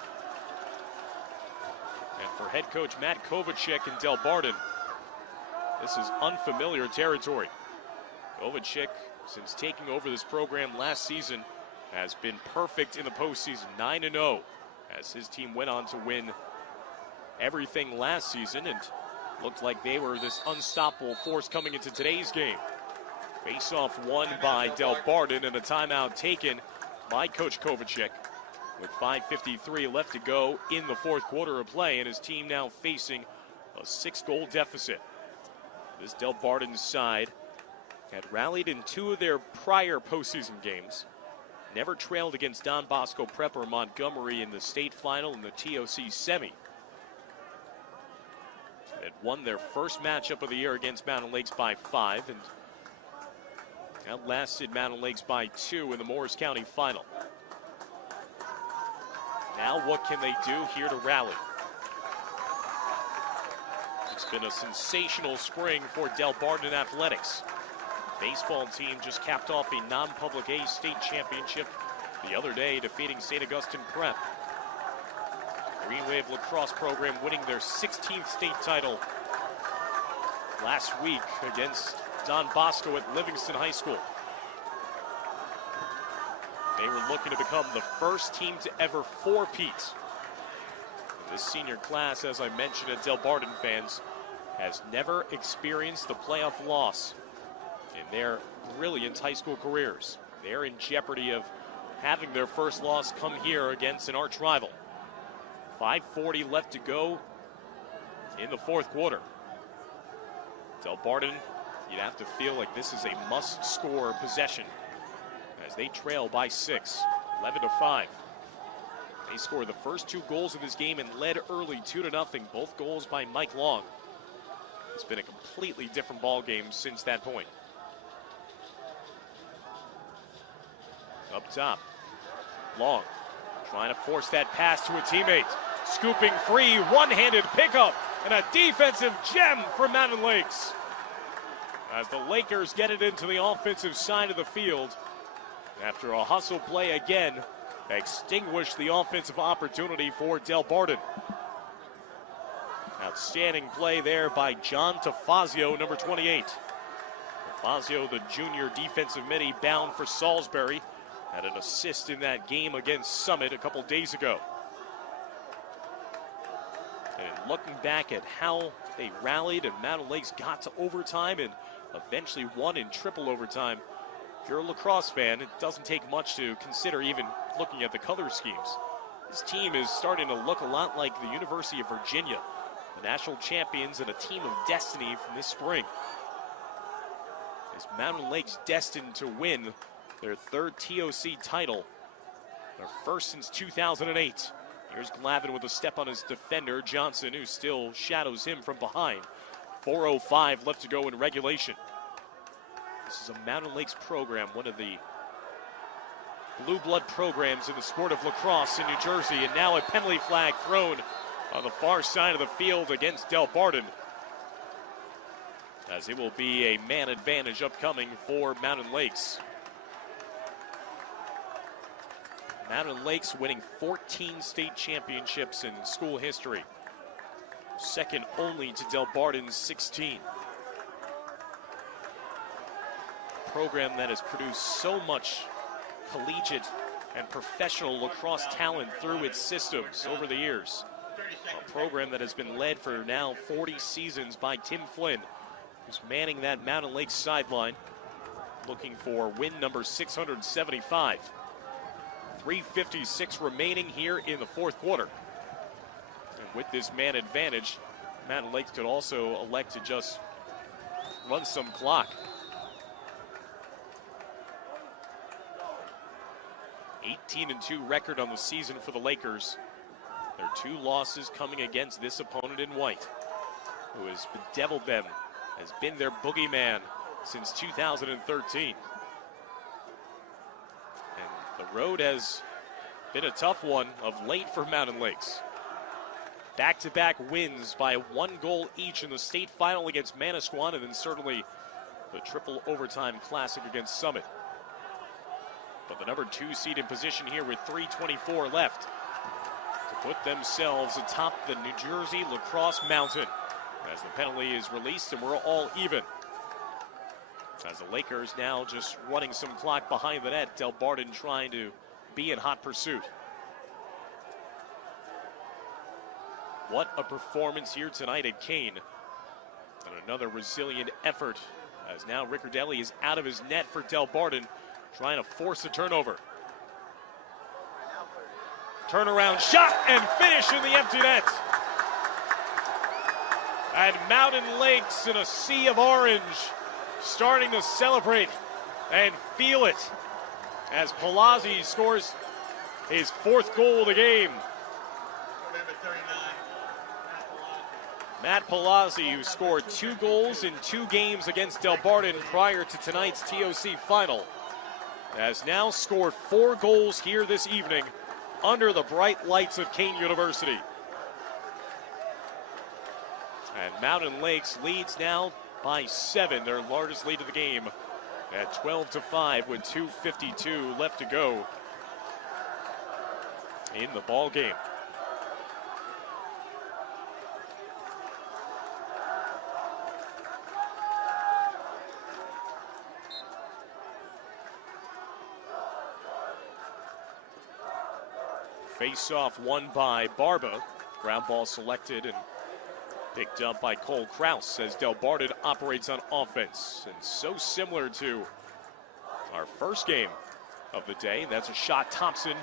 for head coach Matt Kovacic in Delbarton. This is unfamiliar territory. Kovacic, since taking over this program last season, has been perfect in the postseason, 9-0, as his team went on to win everything last season and looked like they were this unstoppable force coming into today's game. Face-off won by Delbarton and a timeout taken by Coach Kovacic with 5:53 left to go in the fourth quarter of play, and his team now facing a 6-goal deficit. This Delbarton side had rallied in 2 of their prior postseason games, never trailed against Don Bosco Prep or Montgomery in the state final and the TOC semi. Had won their first matchup of the year against Mountain Lakes by 5 and outlasted Mountain Lakes by 2 in the Morris County final. Now what can they do here to rally? It's been a sensational spring for Delbarton Athletics. Baseball team just capped off a non-public A state championship the other day, defeating St. Augustine Prep. Green Wave lacrosse program winning their 16th state title last week against Don Bosco at Livingston High School. They were looking to become the first team to ever four-peat. This senior class, as I mentioned, at Delbarton fans, has never experienced the playoff loss in their brilliant high school careers. They're in jeopardy of having their first loss come here against an arch rival. 5:40 left to go in the fourth quarter. Delbarton, you'd have to feel like this is a must-score possession as they trail by 6, 11-5. They scored the first 2 goals of this game and led early 2-0, both goals by Mike Long. It's been a completely different ball game since that point. Up top, Long trying to force that pass to a teammate. Scooping free, one-handed pickup, and a defensive gem for Mountain Lakes. As the Lakers get it into the offensive side of the field, after a hustle play again, extinguished the offensive opportunity for Delbarton. Outstanding play there by John Tafazio, number 28. Tafazio, the junior defensive midi, bound for Salisbury, had an assist in that game against Summit a couple days ago. And looking back at how they rallied and Mountain Lakes got to overtime and eventually won in triple overtime, if you're a lacrosse fan, it doesn't take much to consider even looking at the color schemes. This team is starting to look a lot like the University of Virginia, the national champions and a team of destiny from this spring. As Mountain Lakes destined to win their 3rd TOC title, their first since 2008. Here's Glavin with a step on his defender, Johnson, who still shadows him from behind. 4:05 left to go in regulation. This is a Mountain Lakes program, one of the blue blood programs in the sport of lacrosse in New Jersey, and now a penalty flag thrown on the far side of the field against Delbarton, as it will be a man advantage upcoming for Mountain Lakes. Mountain Lakes winning 14 state championships in school history, second only to Delbarton's 16. A program that has produced so much collegiate and professional lacrosse talent through its systems over the years. A program that has been led for now 40 seasons by Tim Flynn, who's manning that Mountain Lakes sideline, looking for win number 675. 3:56 remaining here in the fourth quarter. And with this man advantage, Mountain Lakes could also elect to just run some clock. 18-2 record on the season for the Lakers. Their 2 losses coming against this opponent in white, who has bedeviled them, has been their boogeyman since 2013. And the road has been a tough one of late for Mountain Lakes. Back-to-back wins by 1 goal each in the state final against Manasquan, and then certainly the triple overtime classic against Summit. But the number 2 seed in position here with 3:24 left. put themselves atop the New Jersey Lacrosse Mountain as the penalty is released and we're all even. As the Lakers now just running some clock behind the net, Delbarton trying to be in hot pursuit. What a performance here tonight at Kane. And another resilient effort as now Riccardelli is out of his net for Delbarton, trying to force a turnover. Turnaround shot and finish in the empty net. And Mountain Lakes in a sea of orange starting to celebrate and feel it as Palazzi scores his 4th goal of the game. Number 39, Matt Palazzi, who scored 2 goals in 2 games against Delbarton prior to tonight's TOC final, has now scored 4 goals here this evening under the bright lights of Kane University. And Mountain Lakes leads now by 7, their largest lead of the game, at 12-5 with 2:52 left to go in the ball game. Face-off won by Barba. Ground ball selected and picked up by Cole Kraus as Delbarton operates on offense. And so similar to our first game of the day. That's a shot Thompson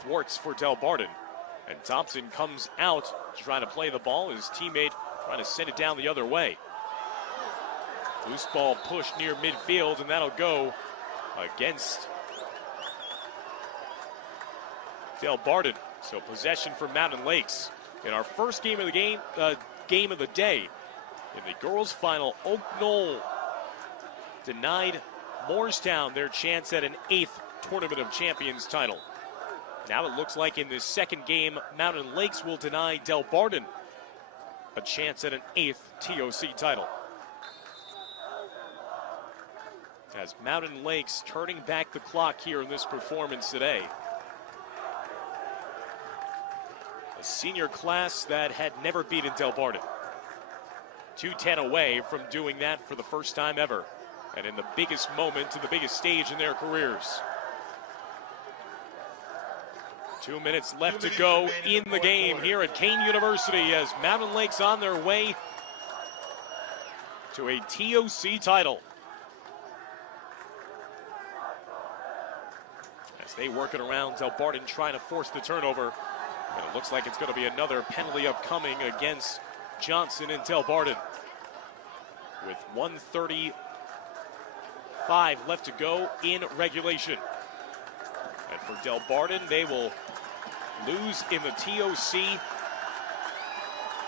thwarts for Delbarton. And Thompson comes out trying to play the ball. His teammate trying to send it down the other way. Loose ball pushed near midfield, and that'll go against Delbarton. So possession for Mountain Lakes. In our first game of the game of the day, in the girls' final, Oak Knoll denied Moorestown their chance at an 8th Tournament of Champions title. Now it looks like in this second game, Mountain Lakes will deny Delbarton a chance at an 8th TOC title. As Mountain Lakes turning back the clock here in this performance today. A senior class that had never beaten Delbarton. 2-10 away from doing that for the first time ever. And in the biggest moment to the biggest stage in their careers. 2 minutes left to go in the game here at Kane University as Mountain Lakes on their way to a TOC title. As they work it around, Delbarton trying to force the turnover. And it looks like it's going to be another penalty upcoming against Johnson and Delbarton. With 1:35 left to go in regulation. And for Delbarton, they will lose in the TOC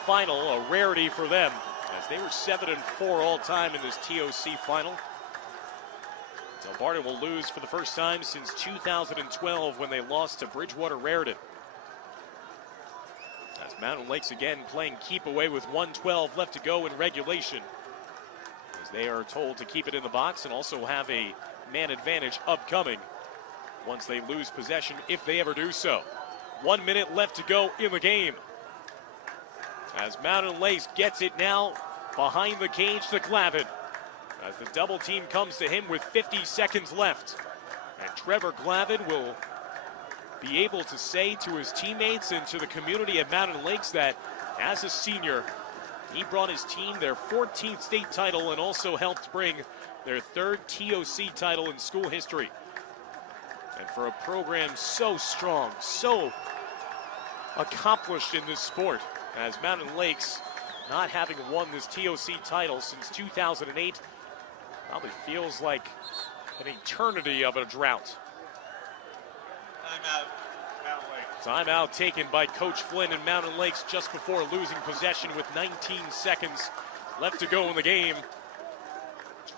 final, a rarity for them, as they were 7-4 all time in this TOC final. Delbarton will lose for the first time since 2012 when they lost to Bridgewater Raritan. As Mountain Lakes again playing keep away with 1:12 left to go in regulation. As they are told to keep it in the box and also have a man advantage upcoming once they lose possession, if they ever do so. 1 minute left to go in the game. As Mountain Lakes gets it now behind the cage to Glavin. As the double team comes to him with 50 seconds left. And Trevor Glavin will be able to say to his teammates and to the community at Mountain Lakes that as a senior, he brought his team their 14th state title and also helped bring their 3rd TOC title in school history. And for a program so strong, so accomplished in this sport, as Mountain Lakes not having won this TOC title since 2008, probably feels like an eternity of a drought. Timeout, Mountain Lakes. Timeout taken by Coach Flynn and Mountain Lakes just before losing possession with 19 seconds left to go in the game.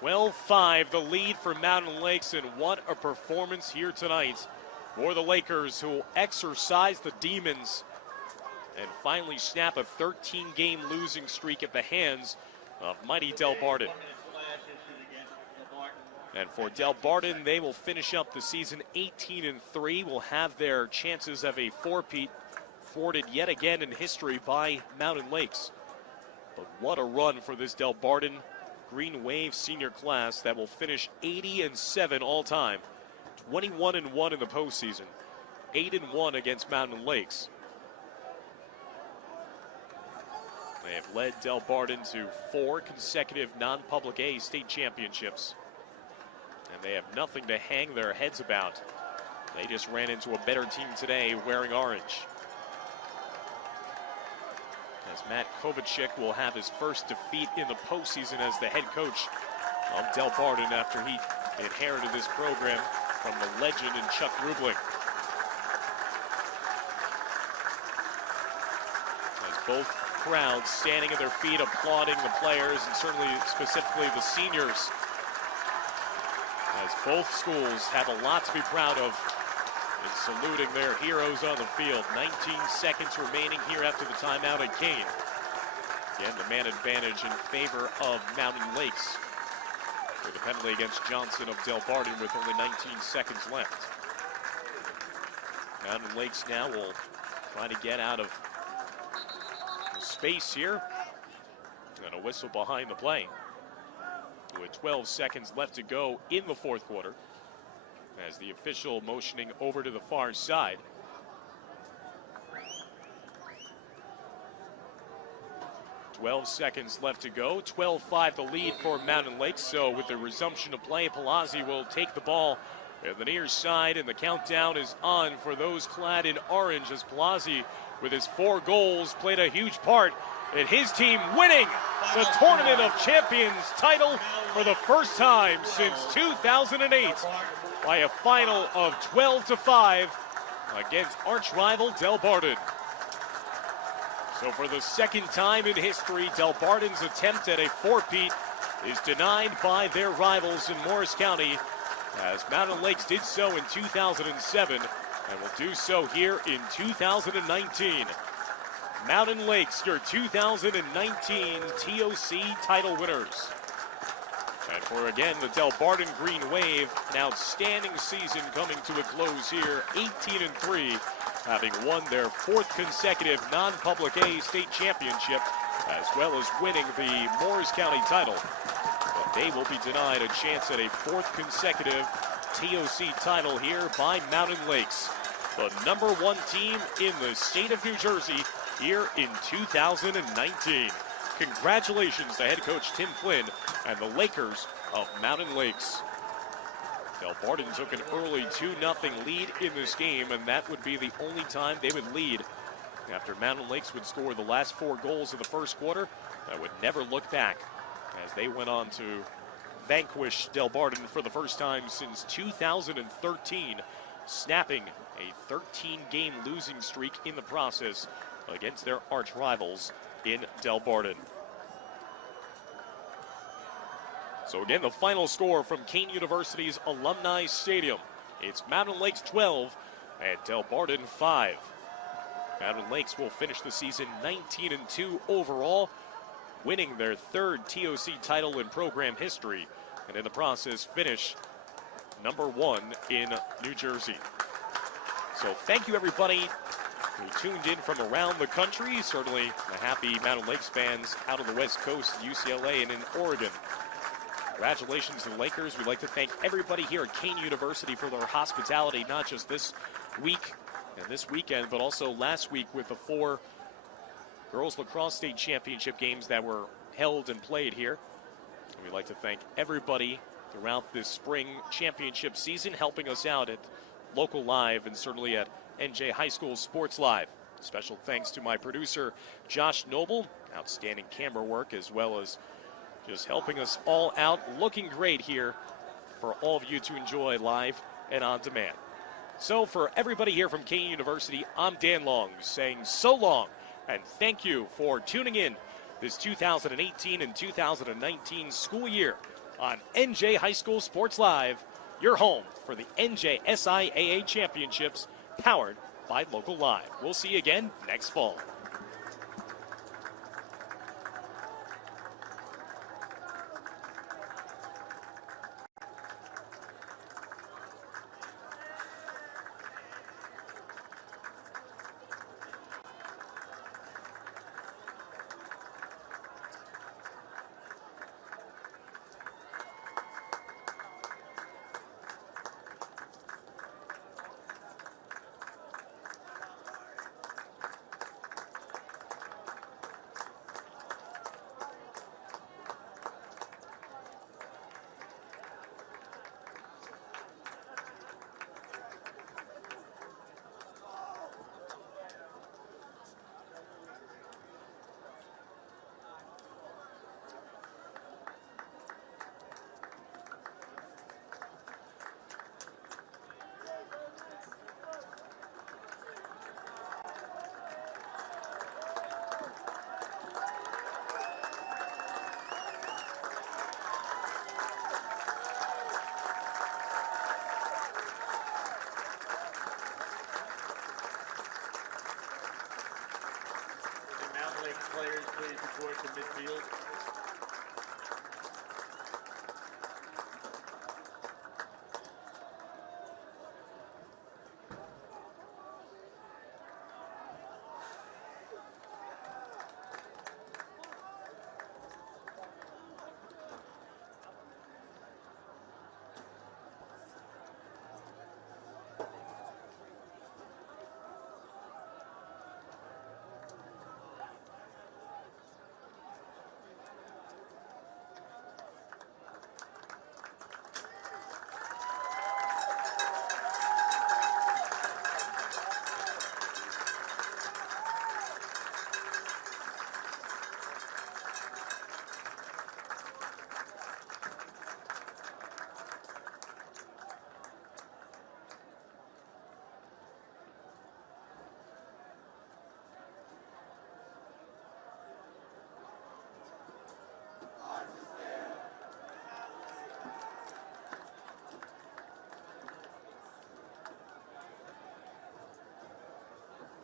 12-5 the lead for Mountain Lakes, and what a performance here tonight for the Lakers, who will exercise the demons and finally snap a 13-game losing streak at the hands of mighty Delbarton. And for Delbarton, they will finish up the season 18-3. Will have their chances of a four-peat thwarted yet again in history by Mountain Lakes. But what a run for this Delbarton Green Wave senior class that will finish 80-7 all time. 21-1 in the postseason. 8-1 against Mountain Lakes. They have led Delbarton to 4 consecutive non-public A state championships. And they have nothing to hang their heads about. They just ran into a better team today wearing orange. As Matt Kovacic will have his first defeat in the postseason as the head coach of Delbarton after he inherited this program from the legend and Chuck Rubling. As both crowds standing at their feet applauding the players and certainly specifically the seniors. As both schools have a lot to be proud of in saluting their heroes on the field. 19 seconds remaining here after the timeout at Kane. Again, the man advantage in favor of Mountain Lakes. With a penalty against Johnson of Delbarton with only 19 seconds left. Mountain Lakes now will try to get out of space here. And a whistle behind the play. With 12 seconds left to go in the fourth quarter. As the official motioning over to the far side. Twelve seconds left to go. 12-5 the lead for Mountain Lakes. So with the resumption of play, Palazzi will take the ball at the near side, and the countdown is on for those clad in orange as Palazzi, with his 4 goals, played a huge part in his team winning the Tournament of Champions title for the first time since 2008 by a final of 12-5 against arch rival Delbarton. So for the second time in history, Delbarton's attempt at a four-peat is denied by their rivals in Morris County, as Mountain Lakes did so in 2007 and will do so here in 2019. Mountain Lakes, your 2019 TOC title winners. And for, again, the Delbarton Green Wave, an outstanding season coming to a close here, 18-3, having won their 4th consecutive non-public A state championship, as well as winning the Morris County title. But they will be denied a chance at a 4th consecutive TOC title here by Mountain Lakes, the #1 team in the state of New Jersey here in 2019. Congratulations to head coach Tim Flynn and the Lakers of Mountain Lakes. Delbarton took an early 2-0 lead in this game, and that would be the only time they would lead after Mountain Lakes would score the last 4 goals of the first quarter. That would never look back as they went on to vanquish Delbarton for the first time since 2013, snapping a 13-game losing streak in the process against their arch rivals in Delbarton. So again, the final score from Kane University's Alumni Stadium. It's Mountain Lakes 12 and Delbarton 5. Mountain Lakes will finish the season 19-2 overall, winning their 3rd TOC title in program history, and in the process finish #1 in New Jersey. So thank you everybody who tuned in from around the country. Certainly the happy Mountain Lakes fans out of the West Coast, UCLA, and in Oregon. Congratulations to the Lakers. We'd like to thank everybody here at Kane University for their hospitality, not just this week and this weekend, but also last week with the 4 girls lacrosse state championship games that were held and played here. And we'd like to thank everybody throughout this spring championship season helping us out at Local Live and certainly at NJ High School Sports Live. Special thanks to my producer, Josh Noble. Outstanding camera work, as well as just helping us all out. Looking great here for all of you to enjoy live and on demand. So for everybody here from Kane University, I'm Dan Long saying so long and thank you for tuning in this 2018 and 2019 school year on NJ High School Sports Live, your home for the NJSIAA Championships, powered by Local Live. We'll see you again next fall. stage the court to midfield.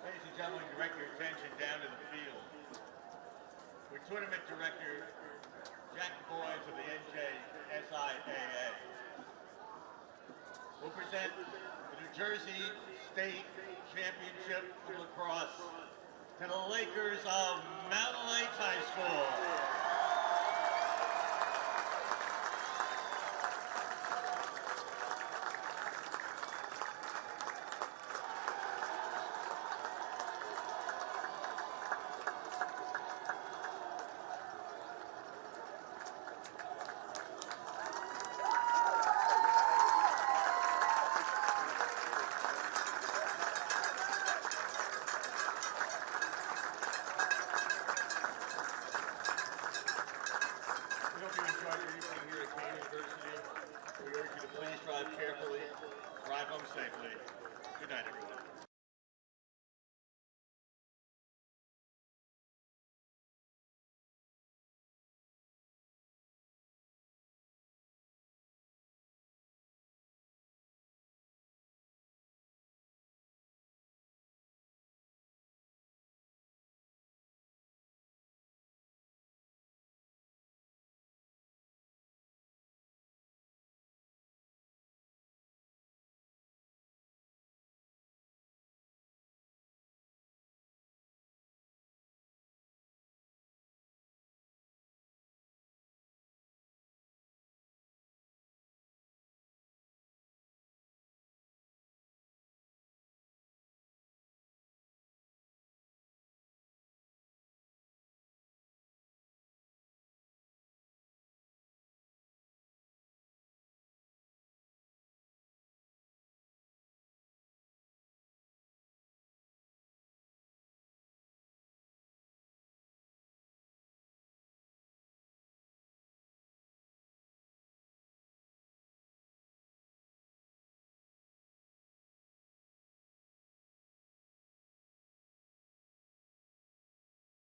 Ladies and gentlemen, direct your attention down to the field, where Tournament Director Jack Boys of the NJSIAA will present the New Jersey State Championship of Lacrosse to the Lakers of